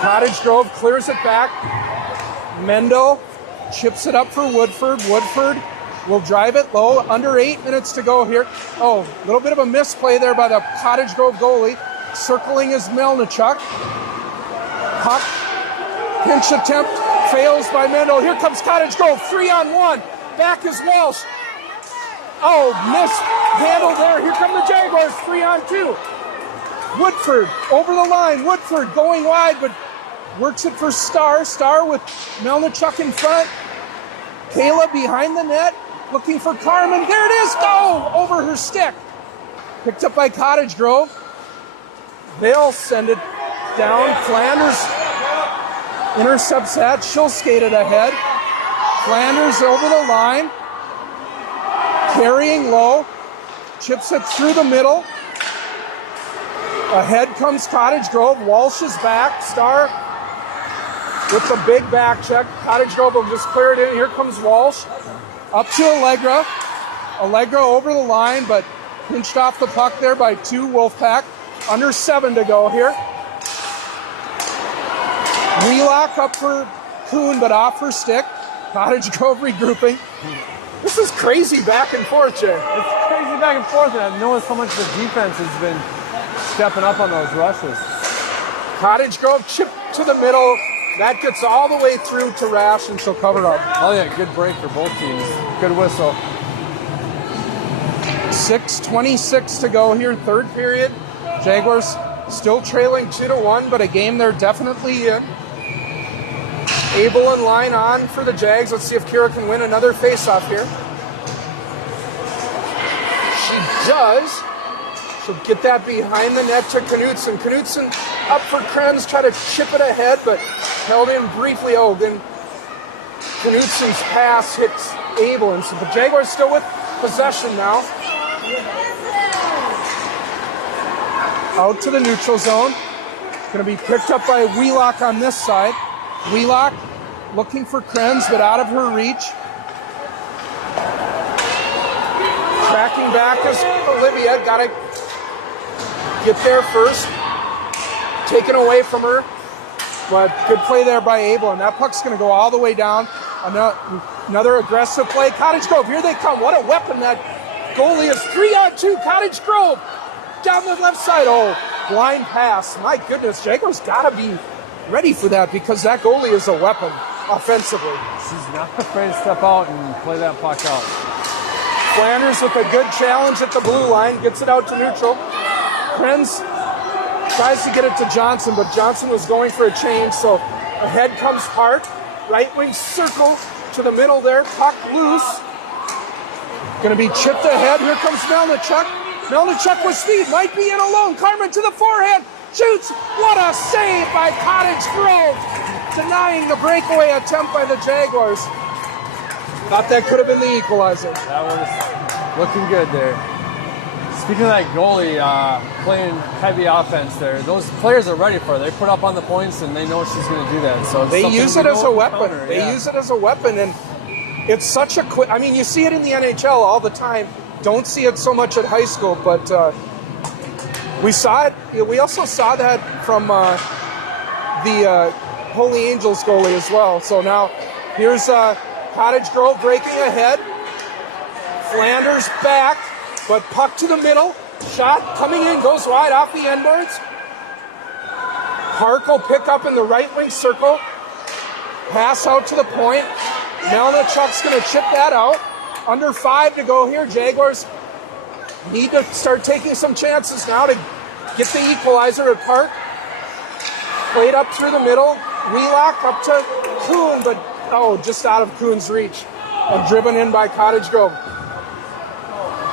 Cottage Grove clears it back. Mendo chips it up for Woodford. Woodford will drive it low. Under 8 minutes to go here. Oh, a little bit of a misplay there by the Cottage Grove goalie. Circling is Melnichuk. Puck. Pinch attempt. Fails by Mendo. Here comes Cottage Grove. 3-on-1. Back is Walsh. Oh, missed handle there. Here come the Jaguars. 3-on-2. Woodford over the line. Woodford going wide, but works it for Starr. Starr with Melnichuk in front. Kayla behind the net. Looking for Carmen. There it is. Go! Over her stick. Picked up by Cottage Grove. They'll send it down. Flanders intercepts that. She'll skate it ahead. Flanders over the line. Carrying low, chips it through the middle. Ahead comes Cottage Grove. Walsh is back. Starr with the big back check. Cottage Grove will just clear it in. Here comes Walsh. Up to Allegra. Allegra over the line, but pinched off the puck there by 2 Wolfpack. Under 7 to go here. Wheelock up for Kuhn, but off her stick. Cottage Grove regrouping. This is crazy back and forth, Jay. It's crazy back and forth, and I've noticed how much the defense has been stepping up on those rushes. Cottage Grove chip to the middle. That gets all the way through to Rash, and she'll cover up. Oh yeah, good break for both teams. Good whistle. 6:26 to go here, third period. Jaguars still trailing 2-1, but a game they're definitely in. Abel in line on for the Jags. Let's see if Kira can win another faceoff here. She does. She'll get that behind the net to Knutson. Knutson up for Krenz, try to chip it ahead, but held in briefly. Oh, then Knutsen's pass hits Abel, and so the Jaguars still with possession now. Out to the neutral zone. Going to be picked up by Wheelock on this side. Wheelock looking for Krenz, but out of her reach. Tracking back is Olivia. Got to get there first. Taken away from her. But good play there by Abel, and that puck's going to go all the way down. Another aggressive play. Cottage Grove, here they come. What a weapon that goalie is. 3-on-2, Cottage Grove. Down the left side. Oh, blind pass. My goodness, Jaguars got to be ready for that because that goalie is a weapon offensively. She's not afraid to step out and play that puck out. Flanders with a good challenge at the blue line. Gets it out to neutral. Krenz tries to get it to Johnson, but Johnson was going for a change, so ahead comes Park. Right wing circle to the middle there. Puck loose. Going to be chipped ahead. Here comes Melnichuk. Melnichuk with speed. Might be in alone. Carmen to the forehand. Shoots. What a save by Cottage Grove. Denying the breakaway attempt by the Jaguars. Thought that could have been the equalizer. That was looking good there. Speaking of that goalie playing heavy offense there, those players are ready for it. They put up on the points and they know she's going to do that. So they use it as a weapon. Counter, they use it as a weapon, and it's such a quick. I mean, you see it in the NHL all the time. Don't see it so much at high school, but we saw it. We also saw that from the Holy Angels goalie as well. So now here's Cottage Grove breaking ahead. Flanders back. But puck to the middle, shot coming in, goes wide off the end boards. Park will pick up in the right wing circle. Pass out to the point. Melnichuk's going to chip that out. Under 5 to go here. Jaguars need to start taking some chances now to get the equalizer at Park. Played up through the middle. Wheelock up to Kuhn, but just out of Kuhn's reach. And driven in by Cottage Grove.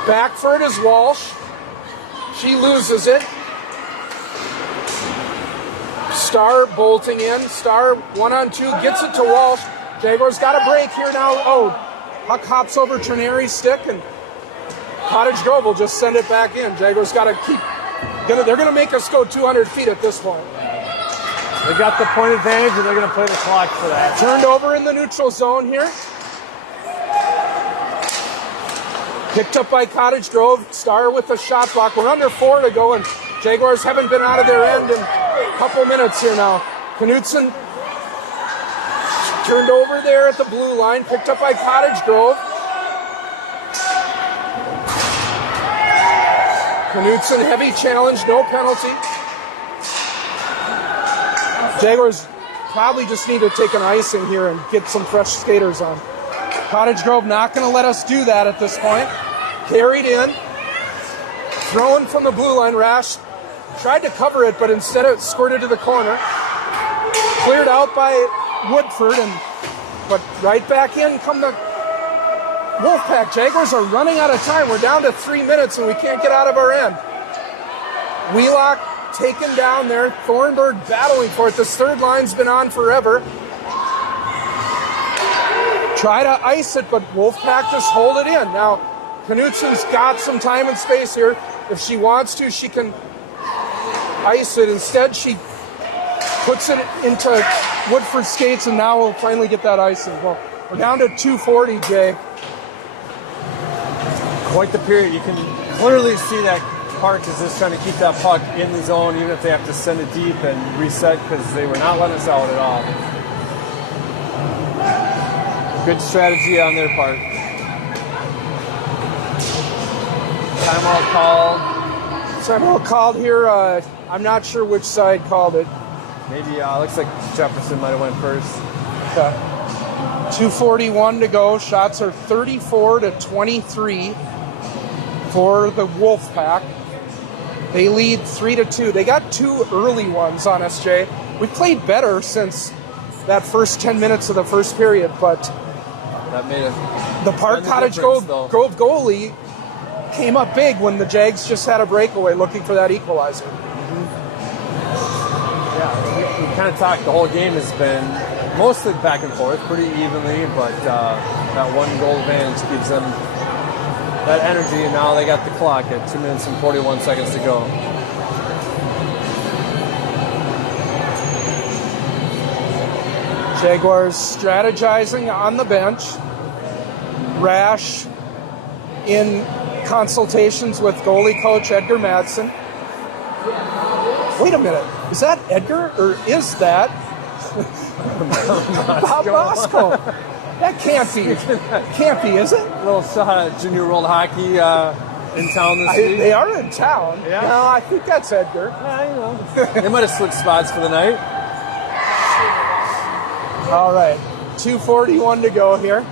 Back for it is Walsh. She loses it. Starr bolting in. Starr 1-on-2 gets it to Walsh. Jaguars got a break here now. Puck hops over Trineri's stick, and Cottage Grove will just send it back in. Jaguars got to keep. They're going to make us go 200 feet at this point. They got the point advantage, and they're going to play the clock for that. Turned over in the neutral zone here. Picked up by Cottage Grove. Starr with the shot block. We're under 4 to go, and Jaguars haven't been out of their end in a couple minutes here now. Knutsen turned over there at the blue line. Picked up by Cottage Grove. Knutsen, heavy challenge, no penalty. Jaguars probably just need to take an icing here and get some fresh skaters on. Cottage Grove not going to let us do that at this point. Carried in. Thrown from the blue line. Rash tried to cover it, but instead it squirted to the corner. Cleared out by Woodford, but right back in come the Wolfpack. Jaguars are running out of time. We're down to 3 minutes, and we can't get out of our end. Wheelock taken down there. Thornburg battling for it. This third line's been on forever. Try to ice it, but Wolfpack just hold it in. Now, Knutsen's got some time and space here. If she wants to, she can ice it. Instead, she puts it into Woodford's skates, and now we'll finally get that icing. Well, we're down to 2:40, Jay. Quite the period. You can clearly see that Park is just trying to keep that puck in the zone, even if they have to send it deep and reset, because they were not letting us out at all. Good strategy on their part. Timeout called. Timeout called here. I'm not sure which side called it. Maybe looks like Jefferson might have went first. 2:41 to go. Shots are 34-23 for the Wolfpack. They lead 3-2. They got 2 early ones on us, Jay. We played better since that first 10 minutes of the first period, but that made it. The Park Cottage Grove goalie came up big when the Jags just had a breakaway looking for that equalizer. kind of talked, the whole game has been mostly back and forth, pretty evenly, but that one goal advantage gives them that energy, and now they got the clock at 2 minutes and 41 seconds to go. Jaguars strategizing on the bench. Rash in consultations with goalie coach Edgar Madsen. Wait a minute, is that Edgar or is that Bob Bosco? That can't be. Can't be, is it? A little Junior World Hockey in town this week. They are in town. Yeah. No, I think that's Edgar. Yeah, you know. They might have switched spots for the night. All right, 2:41 to go here.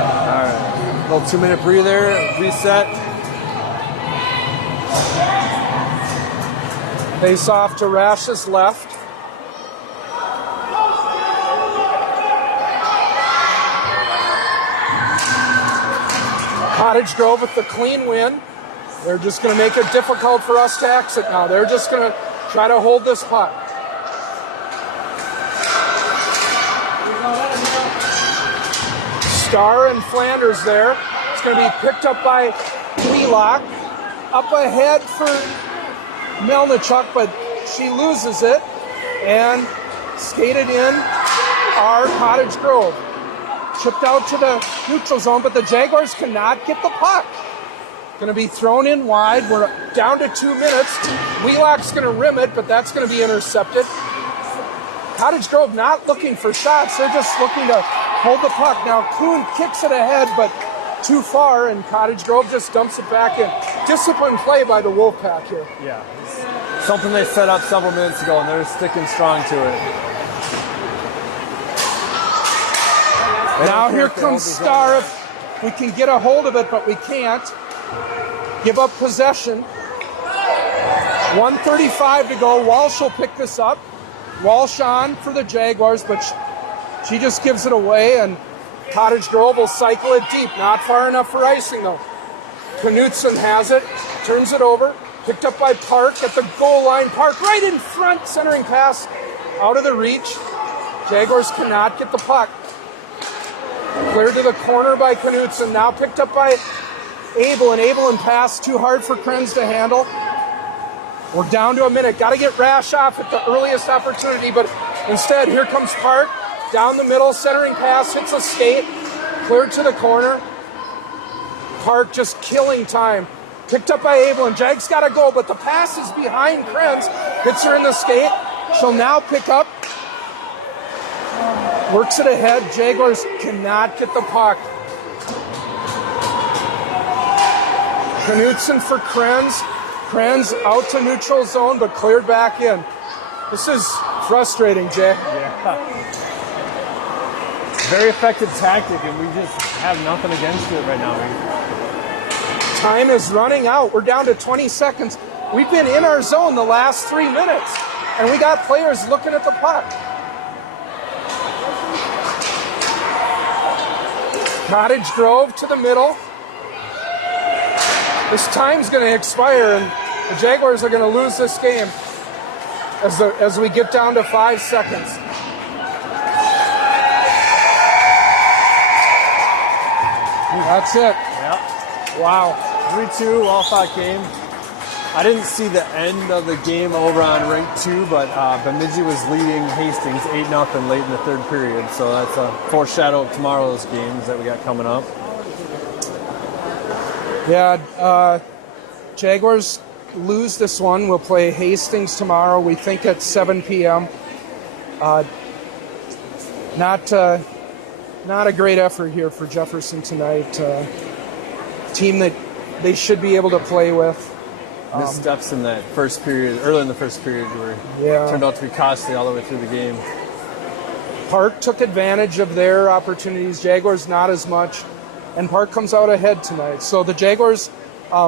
All right, little 2-minute breather, reset. Face off to Rash's left. Cottage Grove with the clean win. They're just going to make it difficult for us to exit now. They're just going to try to hold this puck. Starr and Flanders there. It's going to be picked up by Wheelock. Up ahead for Melnichuk, but she loses it. And skated in are Cottage Grove. Chipped out to the neutral zone, but the Jaguars cannot get the puck. Going to be thrown in wide. We're down to 2 minutes. Wheelock's going to rim it, but that's going to be intercepted. Cottage Grove not looking for shots. They're just looking to hold the puck. Now Kuhn kicks it ahead, but too far, and Cottage Grove just dumps it back in. Disciplined play by the Wolfpack here. Yeah, something they set up several minutes ago, and they're sticking strong to it. Now here comes Starr. If we can get a hold of it, but we can't. Give up possession. 1:35 to go. Walsh will pick this up. Walsh on for the Jaguars, but she just gives it away, and Cottage Grove will cycle it deep. Not far enough for icing, though. Knutson has it, turns it over. Picked up by Park at the goal line. Park right in front, centering pass out of the reach. Jaguars cannot get the puck. Cleared to the corner by Knutson. Now picked up by Abel, and Abel and pass too hard for Krenz to handle. We're down to a minute. Got to get Rash off at the earliest opportunity, but instead, here comes Park. Down the middle, centering pass, hits a skate. Cleared to the corner. Park just killing time. Picked up by Abel, and Jags got to go, but the pass is behind Krenz. Gets her in the skate. She'll now pick up. Works it ahead. Jaguars cannot get the puck. Knutson for Krenz. Krenz out to neutral zone, but cleared back in. This is frustrating, Jay. Yeah. Very effective tactic, and we just have nothing against it right now. Time is running out. We're down to 20 seconds. We've been in our zone the last 3 minutes, and we got players looking at the puck. Cottage Grove to the middle. This time's going to expire, and the Jaguars are going to lose this game as we get down to 5 seconds. That's it. Yep. Wow. 3-2, well-fought game. I didn't see the end of the game over on rank 2, but Bemidji was leading Hastings 8-0 late in the third period, so that's a foreshadow of tomorrow's games that we got coming up. Yeah, Jaguars lose this one. We'll play Hastings tomorrow, we think at 7 p.m. Not a great effort here for Jefferson tonight. Team that they should be able to play with. Missteps in that first period, early in the first period, turned out to be costly all the way through the game. Park took advantage of their opportunities. Jaguars not as much. And Park comes out ahead tonight. So the Jaguars,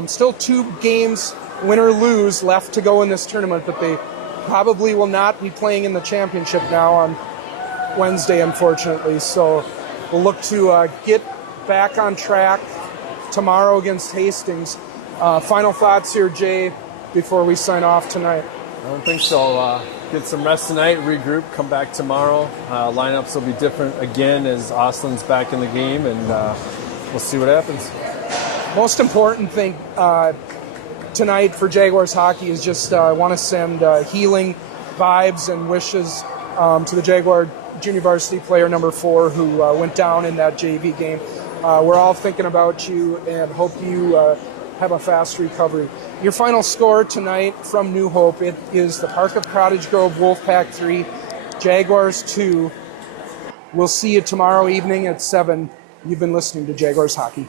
still 2 games, win or lose, left to go in this tournament, but they probably will not be playing in the championship now on Wednesday, unfortunately. So we'll look to get back on track tomorrow against Hastings. Final thoughts here, Jay, before we sign off tonight. I don't think so. Get some rest tonight, regroup, come back tomorrow. Lineups will be different again as Austin's back in the game, and we'll see what happens. Most important thing tonight for Jaguars hockey is just want to send healing vibes and wishes to the Jaguar junior varsity player number 4 who went down in that JV game. We're all thinking about you and hope you have a fast recovery. Your final score tonight from New Hope, it is the Park of Cottage Grove Wolfpack 3, Jaguars 2. We'll see you tomorrow evening at 7. You've been listening to Jaguars Hockey.